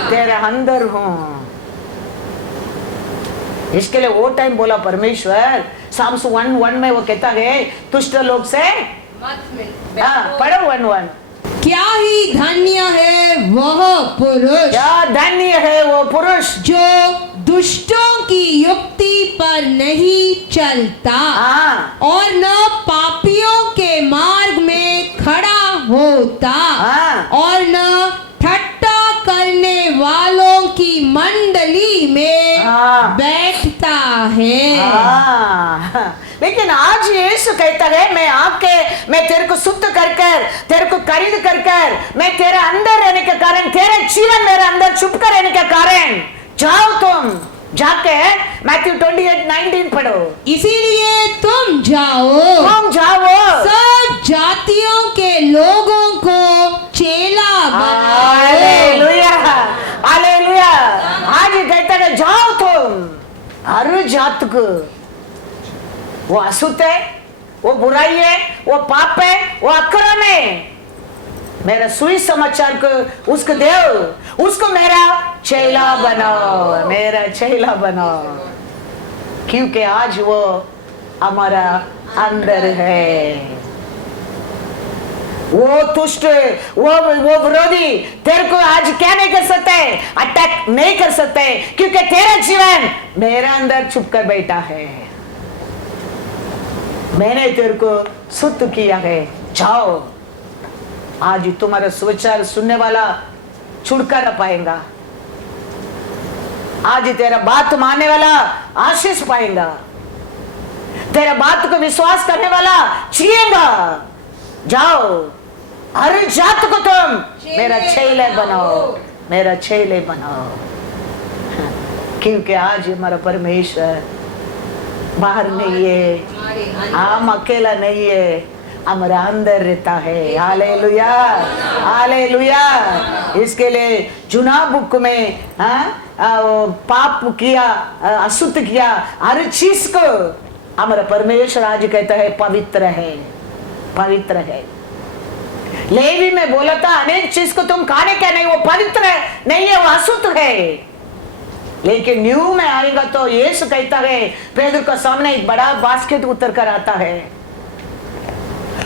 तेरा अंदर हूं। इसके लिए वो टाइम बोला परमेश्वर, साम्स 1:1 में वो कहता है दुष्ट लोग से मत मिल। पढ़ो 1:1। क्या ही धन्य है वह पुरुष, क्या धन्य है वो पुरुष जो दुष्टों की युक्ति पर नहीं चलता और न पापियों के मार्ग में खड़ा होता और न ठट्ठा करने वालों की मंडली में बैठता है। लेकिन आज यीशु कहता है मैं तेरे को शुद्ध कर तेरे को खरीद कर मैं तेरे अंदर रहने के कारण, तेरे जीवन मेरे अंदर छुप कर रहने के कारण जाओ, तुम जाके मैथ्यू 28:19 पढ़ो। इसीलिए तुम जाओ सब जातियों के लोगों को चेला बनाओ। Hallelujah, hallelujah. आज कहता है जाओ तुम हर जात को, वो अशुद्ध है, वो बुराई है, वो पाप है, वो अक्रम है, मेरा सुई समाचार को उसको दो, उसको मेरा चेला बनाओ, मेरा चेला बनाओ। क्योंकि आज वो हमारा अंदर है। वो दुष्ट, वो विरोधी तेरे को आज क्या नहीं कर सकते, अटैक नहीं कर सकते, क्योंकि तेरा जीवन मेरा अंदर छुप कर बैठा है। मैंने तेरे को शुद्ध किया है, जाओ। आज तुम्हारा सुविचार सुनने वाला छुटकारा पाएगा, आज तेरा बात मानने वाला आशीष पाएगा, तेरा बात को विश्वास करने वाला जिएगा। जाओ हर जात को तुम मेरा चेले बनाओ, मेरा चेले बनाओ। क्योंकि आज हमारा परमेश्वर बाहर नहीं है, हम अकेला नहीं है, हमारा अंदर रहता है। Hallelujah, hallelujah. इसके लिए जुना बुक में पाप किया, अशुद्ध किया, हर चीज को हमारा परमेश्वर आज कहता है पवित्र है, पवित्र है। लेवी में बोला था अनेक चीज को तुम खाने का नहीं, वो पवित्र है नहीं है, वो अशुद्ध है। लेकिन न्यू में आएगा तो यीशु कहता है, पेदर के सामने एक बड़ा बास्केट उतर कर आता है।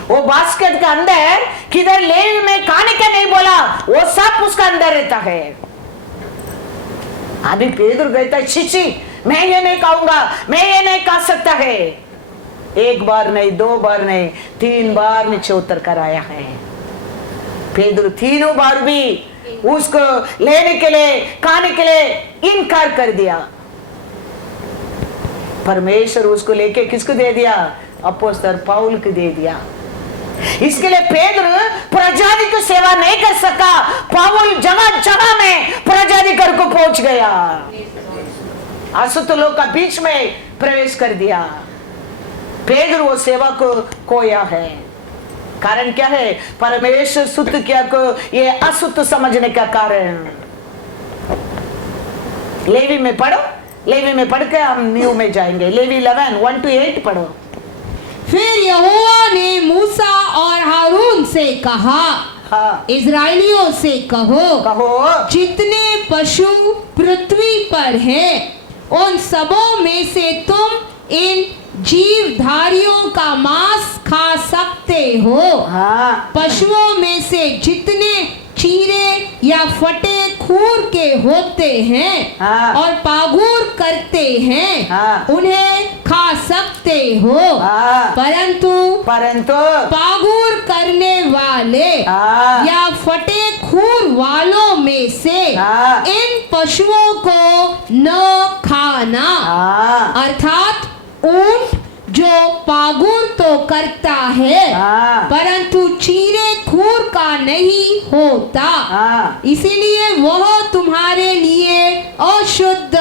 वो बास्केट के अंदर किधर लेवी में खाने का नहीं बोला, वो सब उसका अंदर रहता है। अभी पेदर कहता है छी, मैं ये नहीं खाऊंगा, मैं ये नहीं खा सकता है। एक बार नहीं, दो बार नहीं, 3 बार नीचे उतर कर आया है। पेदर तीनों बार भी उसको लेने के लिए, खाने के लिए इनकार कर दिया। परमेश्वर उसको लेके किसको दे दिया? अपोस्तल पौल को दे दिया। इसके लिए पेदर प्रजाति की सेवा नहीं कर सका, पौल जगह जगह में प्रजाति घर को पहुंच गया, अशुद्ध लोग का बीच में प्रवेश कर दिया। पेदर वो सेवा को खोया है। कारण क्या है? परमेश्वर शुद्ध किया को ये अशुद्ध समझने का कारण। लेवी में पढ़ो, लेवी में पढ़ के हम न्यू में जाएंगे। लेवी 11:1-8 पढ़ो। फिर यहोवा ने मूसा और हारून से कहा, हाँ, इजराइलियों से कहो, जितने पशु पृथ्वी पर हैं, उन सबों में से तुम इन जीवधारियों का मांस खा सकते हो। हाँ, पशुओं में से जितने चीरे या फटे खूर के होते हैं, हाँ, और पागुर करते हैं, हाँ, उन्हें खा सकते हो। हाँ, परंतु पागुर करने वाले, हाँ, या फटे खूर वालों में से, हाँ, इन पशुओं को न खाना। हाँ, अर्थात ऊंट जो पागुर तो करता है, हाँ, परंतु चीरे खूर का नहीं होता, हाँ, इसीलिए वह तुम्हारे लिए अशुद्ध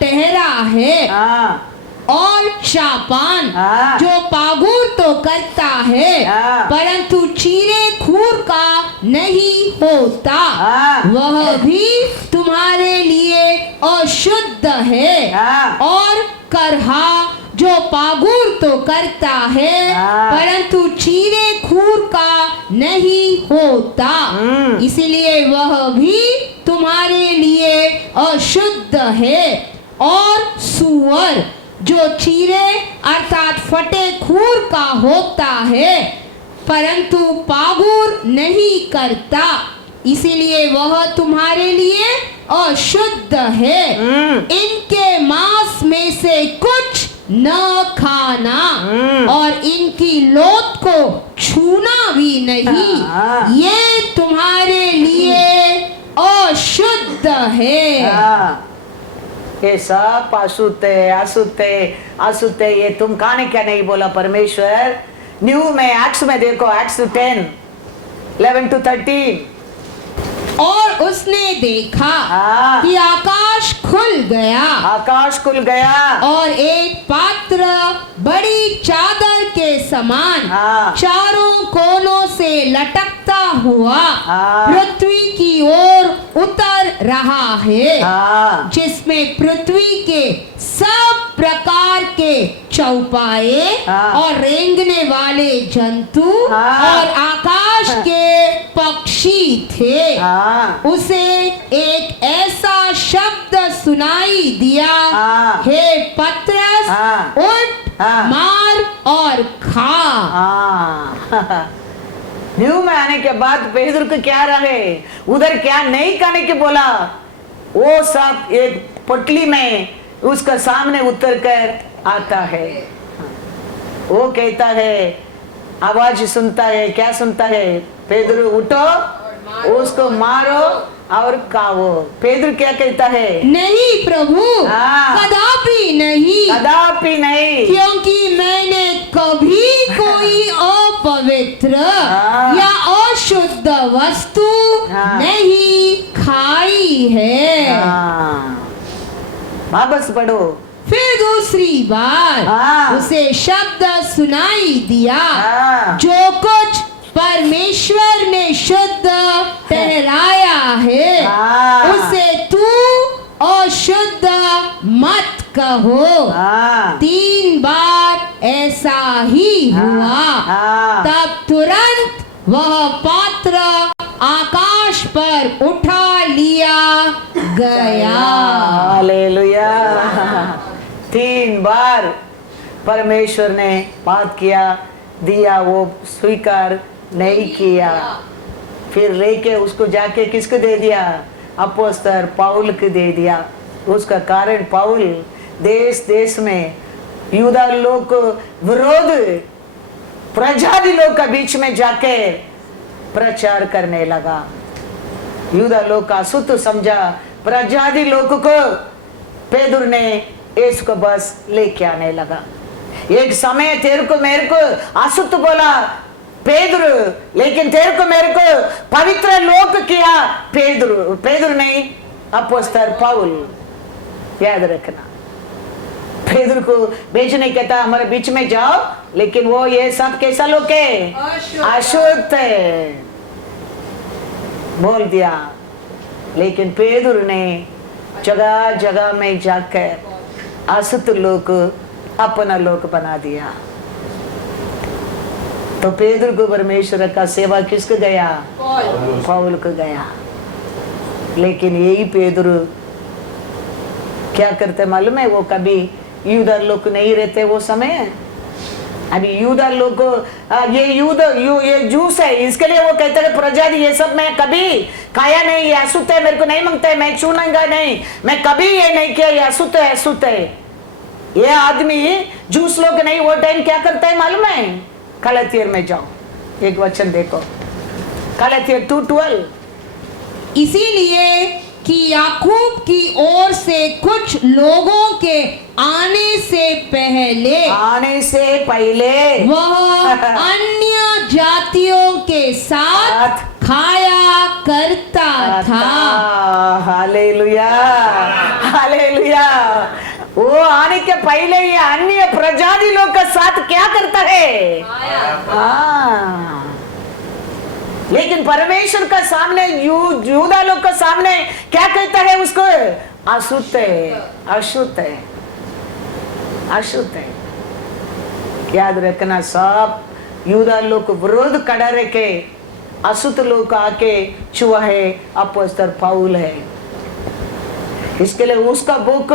ठहरा है। हाँ, और शापान हाँ, जो पागुर तो करता है, हाँ, परंतु चीरे खूर का नहीं होता, हाँ, वह भी तुम्हारे लिए अशुद्ध है। हाँ, और करहा जो पागुर तो करता है, हाँ, परंतु चीरे खूर का नहीं होता, इसलिए वह भी तुम्हारे लिए अशुद्ध है। और सूअर जो चीरे अर्थात फटे खूर का होता है, परंतु पागुर नहीं करता, इसीलिए वह तुम्हारे लिए अशुद्ध है। इनके मांस में से कुछ न खाना, और इनकी लोथ को छूना भी नहीं, ये तुम्हारे लिए अशुद्ध है। ये सब अशुद्ध है, अशुद्ध है, अशुद्ध है, ये तुम खाने क्या नहीं बोला परमेश्वर। न्यू में एक्ट्स में देखो, एक्ट्स 10:11-13। और उसने देखा कि आकाश खुल गया, आकाश खुल गया, और एक पात्र बड़ी चादर के समान चारों कोनों से लटकता हुआ पृथ्वी की ओर उतर रहा है, जिसमें पृथ्वी के सब प्रकार के चौपाए और रेंगने वाले जंतु और आकाश के पक्षी थे। उसे एक ऐसा शब्द सुनाई दिया, हे पतरस, उठ, मार और खा। न्यू में आने के बाद पेदर को क्या रहे, उधर क्या नहीं खाने के बोला, वो सब एक पोटली में उसका सामने उतर कर आता है। वो कहता है, आवाज सुनता है, क्या सुनता है? पेदर उठो, उसको मारो और खाओ। पेदर क्या कहता है? नहीं प्रभु, कदापि नहीं, कदापि नहीं, क्योंकि मैंने कभी कोई अपवित्र या अशुद्ध वस्तु नहीं खाई है। वापस पढ़ो। फिर दूसरी बार हाँ। उसे शब्द सुनाई दिया, हाँ। जो कुछ परमेश्वर ने शुद्ध ठहराया है हाँ। उसे तू अशुद्ध मत कहो। हाँ। 3 बार ऐसा ही हुआ। हाँ। तब तुरंत वह पात्र आकाश पर उठा लिया गया। हालेलुया। 3 बार परमेश्वर ने बात किया, दिया, वो स्वीकार नहीं किया। फिर लेके उसको जाके किसको दे दिया? अपोस्तल पौल को दे दिया। उसका कारण पौल देश देश में यूदा लोग को विरोध प्रजाति लोग का बीच में जाके प्रचार करने लगा। यूदा लोग का अशुद्ध समझा प्रजाति लोग को पेदुर ने यीशु को बस लेके आने लगा। एक समय तेरे को मेरे को अशुद्ध बोला पेदुर, लेकिन तेरे को मेरे को पवित्र लोक किया पेदुर नहीं, अपोस्तल पौल। याद रखना, पेदुर को भेजने कहता हमारे बीच में जाओ, लेकिन वो ये सब कैसा लोग है? अशुद्ध है बोल दिया। लेकिन पेदुर ने जगह जगह में जाकर अशुद्ध लोग अपना लोक बना दिया। तो पेदुर को परमेश्वर का सेवा किसको गया? पौल को गया। लेकिन यही पेदुर क्या करते मालूम है? वो कभी यूदा लोग नहीं रहते वो समय। अभी यूदा लोग ये जूस है, इसके लिए वो कहते हैं प्रजाति ये सब मैं कभी खाया नहीं, ये अशुद्ध है, मेरे को नहीं मांगता है, मैं छूऊंगा नहीं, मैं कभी ये नहीं किया, ये अशुद्ध है, अशुद्ध है। ये आदमी जूस लोग नहीं, वो टाइम क्या करता है मालूम है? गलातियर में जाओ, एक वचन देखो, गलातियर 2:12। इसीलिए कि याकूब की ओर से कुछ लोगों के आने से पहले वह अन्य जातियों के साथ खाया करता था। Hallelujah, hallelujah. वो आने के पहले ये अन्य प्रजाति लोग के साथ क्या करता है? हाँ। लेकिन परमेश्वर का सामने यूदा लोग का सामने क्या कहता है उसको? अशुद्ध है, अशुद्ध है, अशुद्ध है। याद रखना, सब यूदा लोग को विरोध खड़ा रखे अशुद्ध लोग आके छुआ है अपोस्तल पौल है। इसके लिए उसका बुक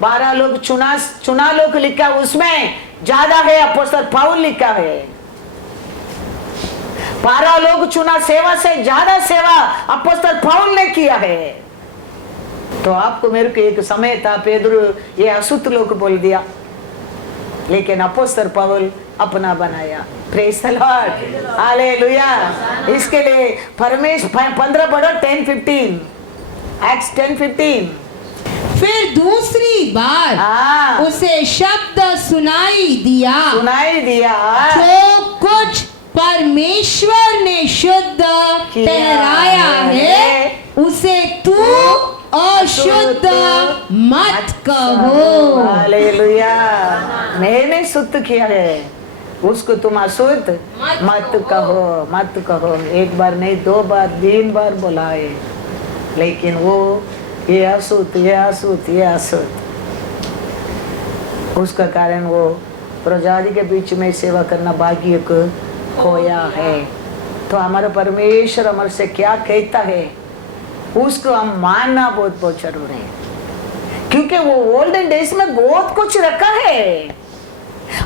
12 लोग चुना लोग लिखा, उसमें ज्यादा है अपोस्तल पौल लिखा है। 12 लोग चुना सेवा से ज्यादा सेवा अपोस्तल पौल ने किया है। तो आपको मेरे को एक समय था पेदुर ये अशुद्ध लोग बोल दिया, लेकिन अपोस्तल पौल अपना बनाया। Praise the Lord, hallelujah. इसके लिए परमेश्वर 15 पढ़ो 10:15, एक्ट्स 10:15। फिर दूसरी बार उसे शब्द सुनाई दिया, जो कुछ परमेश्वर ने शुद्ध ठहराया है उसे तू अशुद्ध मत कहो। हालेलुया। मैंने शुद्ध किया है, उसको तुम अशुद्ध मत कहो, मत कहो। एक बार नहीं, 2 बार 3 बार बोला है, लेकिन वो ये अशुद्ध, ये अशुद्ध, ये अशुद्ध। उसका कारण वो प्रजाति के बीच में सेवा करना भाग्य को खोया है। तो हमारा परमेश्वर हमारे से क्या कहता है उसको हम मानना बहुत बहुत जरूरी है, क्योंकि वो ओल्डन डेज में बहुत कुछ रखा है।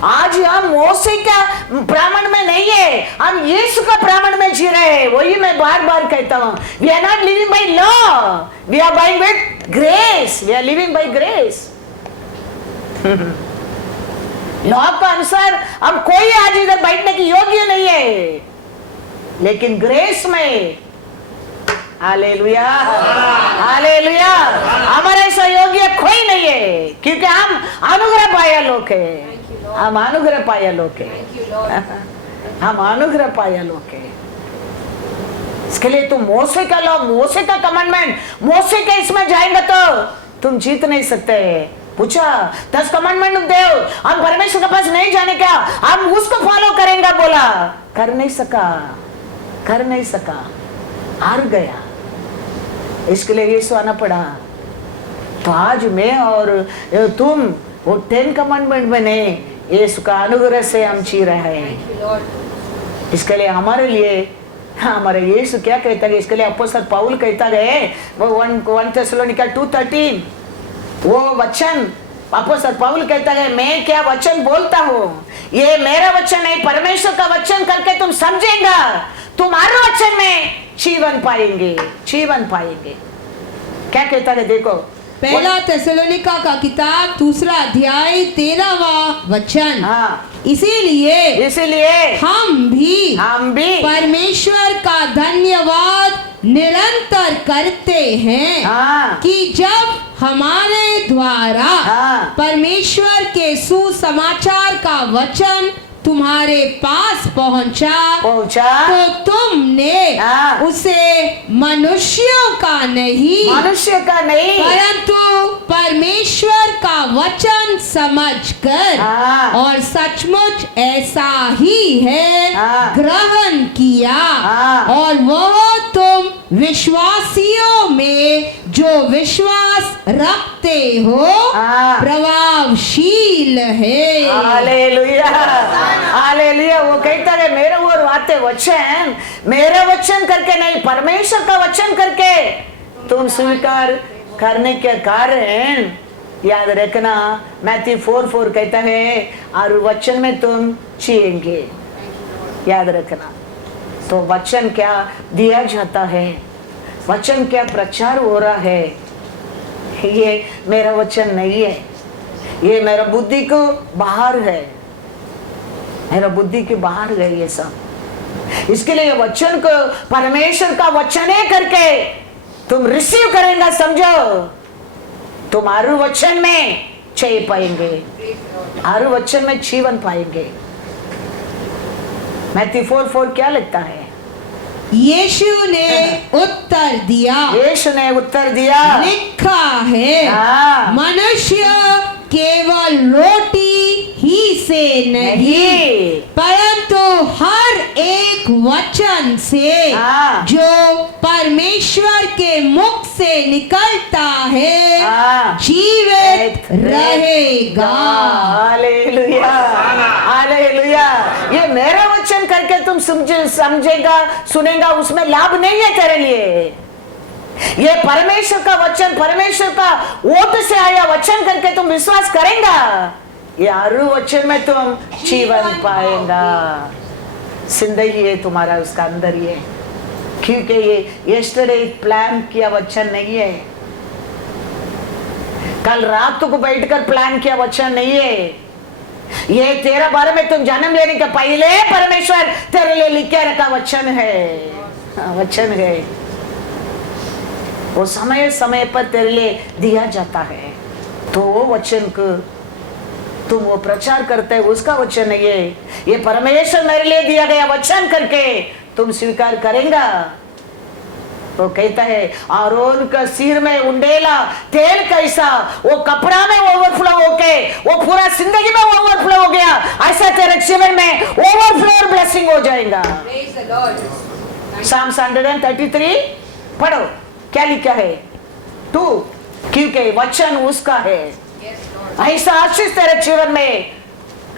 आज हम मोसे का ब्राह्मण में नहीं है, हम यीशु का ब्राह्मण में जी रहे हैं। वही मैं बार बार कहता हूँ, we are not living by law, we are by with grace, we are living by grace. Law के अनुसार हम कोई आज इधर बैठने की योग्य नहीं है, लेकिन ग्रेस में हालेलुया, हालेलुया, हमारे ऐसा योग्य कोई नहीं है, क्योंकि हम अनुग्रह पाया लोग है, हम अनुग्रह पाया लोग है, हम अनुग्रह पाया लोग है। इसके लिए तुम मोसे का लॉ, मोसे का कमांडमेंट, मोसे के इसमें जाएंगे तो तुम जीत नहीं सकते। पूछा 10 कमांडमेंट दे, हम परमेश्वर के पास नहीं जाने क्या, हम उसको फॉलो करेंगे बोला, कर नहीं सका, हार गया। इसके लिए यीशु आना पड़ा। तो आज मैं और तुम वो 10 कमांडमेंट में नहीं, यीशु का अनुग्रह से हम जी रहे हैं। इसके लिए हमारे लिए हमारे यीशु क्या कहता है, इसके लिए अपोस्तल पौल कहता है वो 1 थिस्सलुनीका 2:13 वो वचन अपोस्तल पौल कहता है, मैं क्या वचन बोलता हूँ, ये मेरा वचन नहीं, परमेश्वर का वचन करके तुम समझेगा, तुम हर वचन में जीवन पाएंगे। क्या कहता है देखो, पहला थिस्सलुनीका का किताब 2 अध्याय 13वां वचन। इसीलिए हम भी परमेश्वर का धन्यवाद निरंतर करते हैं कि जब हमारे द्वारा परमेश्वर के सुसमाचार का वचन तुम्हारे पास पहुंचा तो तुमने उसे मनुष्य का नहीं परंतु परमेश्वर का वचन समझकर और सचमुच ऐसा ही है ग्रहण किया, और वह तुम विश्वासियों में जो विश्वास रखते हो प्रभावशील है। हालेलुया। वो कहता है मेरा वो आते वचन, मेरा वचन करके नहीं, परमेश्वर का वचन करके तुम स्वीकार करने के कारण, याद रखना मैथ्यू 4:4 कहता है और वचन में तुम जिएंगे। याद रखना। तो वचन क्या दिया जाता है, वचन क्या प्रचार हो रहा है, ये मेरा वचन नहीं है, ये मेरा बुद्धि को बाहर है, मेरा बुद्धि के बाहर गई ये सब। इसके लिए वचन को परमेश्वर का वचन है करके तुम रिसीव करेंगे, समझो, तुम हर वचन में चय पाएंगे, हर वचन में जीवन पाएंगे। मैथ्यू 4:4 क्या लिखता है, यीशु ने उत्तर दिया, लिखा है मनुष्य केवल रोटी ही से नहीं परंतु हर एक वचन से जो परमेश्वर के मुख से निकलता है जीवित रहेगा। Hallelujah, hallelujah. ये मेरा वचन करके तुम समझेगा, सुनेगा, उसमें लाभ नहीं है तेरे लिए। ये परमेश्वर का वचन, परमेश्वर का ओट से आया वचन करके तुम विश्वास करेंगा, ये हर वचन में तुम जीवन पाएगा। जिंदगी है तुम्हारा उसका अंदर ही है, क्योंकि ये यस्टरडे प्लान किया वचन नहीं है, कल रात को बैठकर प्लान किया वचन नहीं है, ये तेरे बारे में तुम जन्म लेने के पहले परमेश्वर तेरे लिए लिखे रखा वचन है। वचन है वो समय समय पर तेरे लिए दिया जाता है, तो वो वचन को तुम वो प्रचार करते है, उसका वचन नहीं है, ये परमेश्वर मेरे लिए दिया गया वचन करके तुम स्वीकार करेंगा। वो कहता है आरोन का सिर में उंडेला तेल कैसा वो कपड़ा में ओवरफ्लो होके वो पूरा जिंदगी में ओवरफ्लो हो गया, ऐसा तेरे जीवन में ओवरफ्लो ब्लेसिंग हो जाएगा। Psalms 133 पढ़ो, क्या लिखा है 2, क्योंकि वचन उसका है। ऐसा आशीष तेरे जीवन में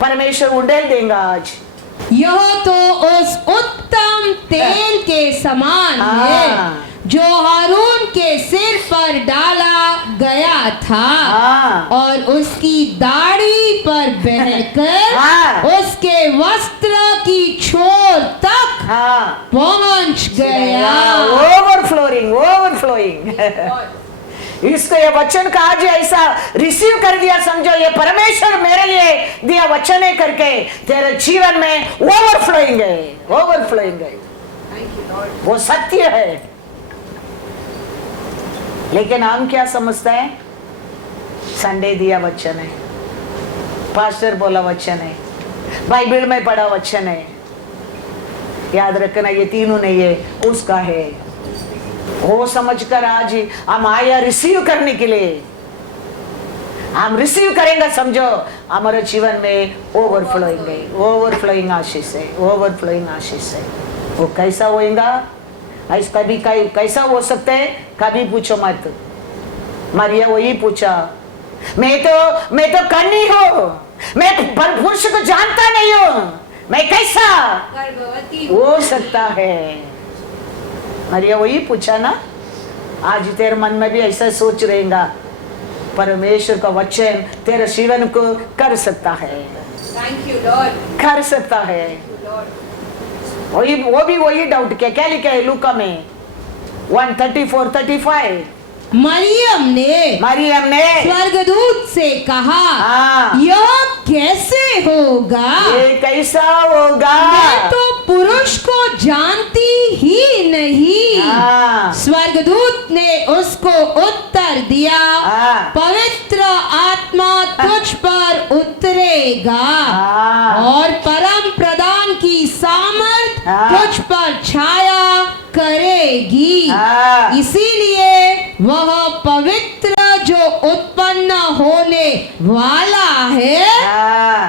परमेश्वर उंडेल देगा। आज यह तो उस उत्तम तेल के समान है जो हारून के सिर पर डाला गया था और उसकी दाढ़ी पर बहकर उसके वस्त्र की छोर तक पहुंच गया। ओवरफ्लोइंग इसको ये वचन का आज ऐसा रिसीव कर दिया, समझो ये परमेश्वर मेरे लिए दिया वचन है करके तेरे जीवन में ओवरफ्लोइंग है। वो सत्य है, लेकिन हम क्या समझते हैं, संडे दिया वचन है, पास्टर बोला वचन है, बाइबल में पढ़ा वचन है। याद रखना ये तीनों नहीं है, उसका है। वो समझकर आज हम आया रिसीव करने के लिए, हम रिसीव करेंगे, समझो हमारे जीवन में ओवरफ्लोइंग आशीष है, ओवरफ्लोइंग आशीष है। वो कैसा होएगा? ऐसा कभी कैसा हो सकता है? कभी पूछो मत। मरिया वही पूछा, मैं तो कन्नी हूँ, मैं पुरुष को जानता नहीं हूँ, मैं कैसा हो सकता है? मरिया वही पूछा ना। आज तेरे मन में भी ऐसा सोच रहेगा, परमेश्वर का वचन तेरे जीवन को कर सकता है, थैंक यू लॉर्ड, कर सकता है। वही डाउट किया। क्या लिखा है लूका में 1:34-35? मरियम ने स्वर्गदूत से कहा, यह कैसे होगा? ये कैसा होगा? मैं तो पुरुष को जानती ही नहीं। स्वर्गदूत ने उसको उत्तर दिया, पवित्र आत्मा तुझ पर उतरेगा और परम प्रधान की सामर्थ तुझ पर छाया करेगी, इसीलिए वह पवित्र जो उत्पन्न होने वाला है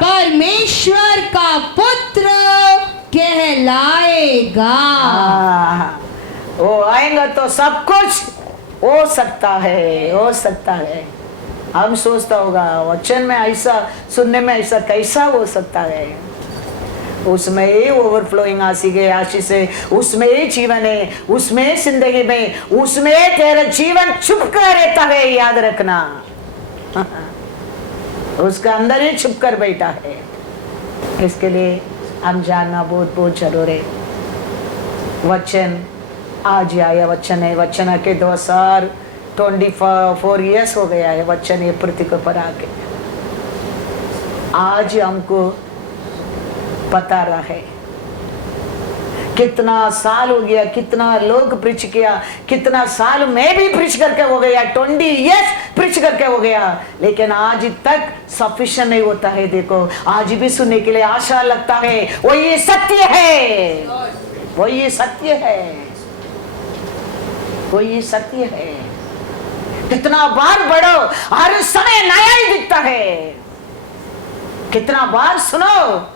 परमेश्वर का पुत्र कहलाएगा। वो आएगा तो सब कुछ हो सकता है, हो सकता है। हम सोचता होगा वचन में ऐसा, सुनने में ऐसा कैसा हो सकता है? उसमें ही ओवरफ्लोइंग आशीष है, उसमें ही जीवन है, उसमें जिंदगी में, उसमें तेरा जीवन छुपकर रहता है। याद रखना, उसका अंदर ही छुप कर बैठा है। इसके लिए हम जानना बहुत बहुत जरूर है। वचन आज आया, वचन है, वचन के 2024 ईयर्स हो गया है वचन ये पृथ्वी के ऊपर आके। आज हमको पता रहा है कितना साल हो गया, कितना लोग प्रीच किया, कितना साल मैं भी प्रीच करके हो गया, 20 ईयर्स प्रीच करके हो गया, लेकिन आज तक सफिशिएंट नहीं होता है। देखो आज भी सुनने के लिए आशा लगता है। वही सत्य है, वही सत्य है, वही सत्य है। कितना बार बढ़ो, हर समय नया ही दिखता है। कितना बार सुनो,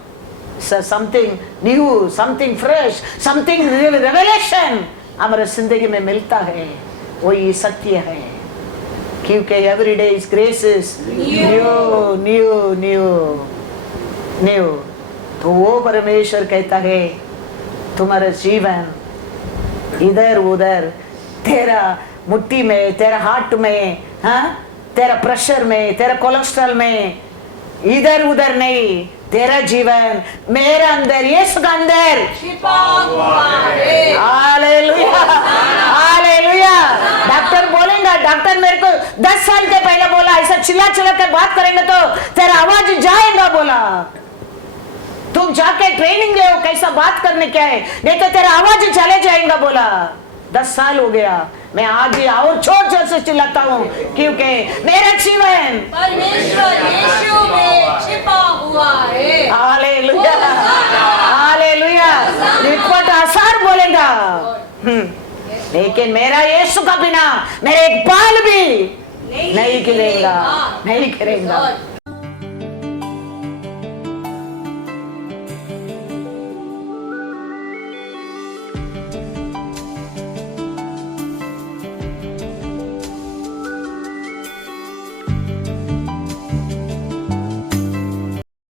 something new, something fresh, something revelation हमारे जिंदगी में मिलता है। वही सत्य है, क्योंकि every day is graces new। तो वो परमेश्वर कहता है तुम्हारा जीवन इधर उधर, तेरा मुट्ठी में, तेरा हार्ट में, हाँ, तेरा प्रेशर में, तेरा कोलेस्ट्रॉल में, इधर उधर नहीं। तेरा जीवन मेरे अंदर, यीशु के अंदर छिपा हुआ है। Hallelujah, hallelujah. डॉक्टर बोलेगा, डॉक्टर मेरे को 10 साल के पहले बोला ऐसा चिल्ला चिल्ला के बात करेंगे तो तेरा आवाज जाएगा, बोला तुम जाके ट्रेनिंग ले, कैसा बात करने क्या है, नहीं तो तेरा आवाज चले जाएगा, बोला। 10 साल हो गया, मैं आज भी और जोर जोर से चिल्लाता हूँ, क्योंकि मेरा जीवन परमेश्वर यीशु में छिपा हुआ है। Hallelujah, hallelujah. रिपोर्ट आसार बोलेगा, लेकिन मेरा यीशु का बिना मेरे एक बाल भी नहीं गिरेगा, नहीं गिरेगा।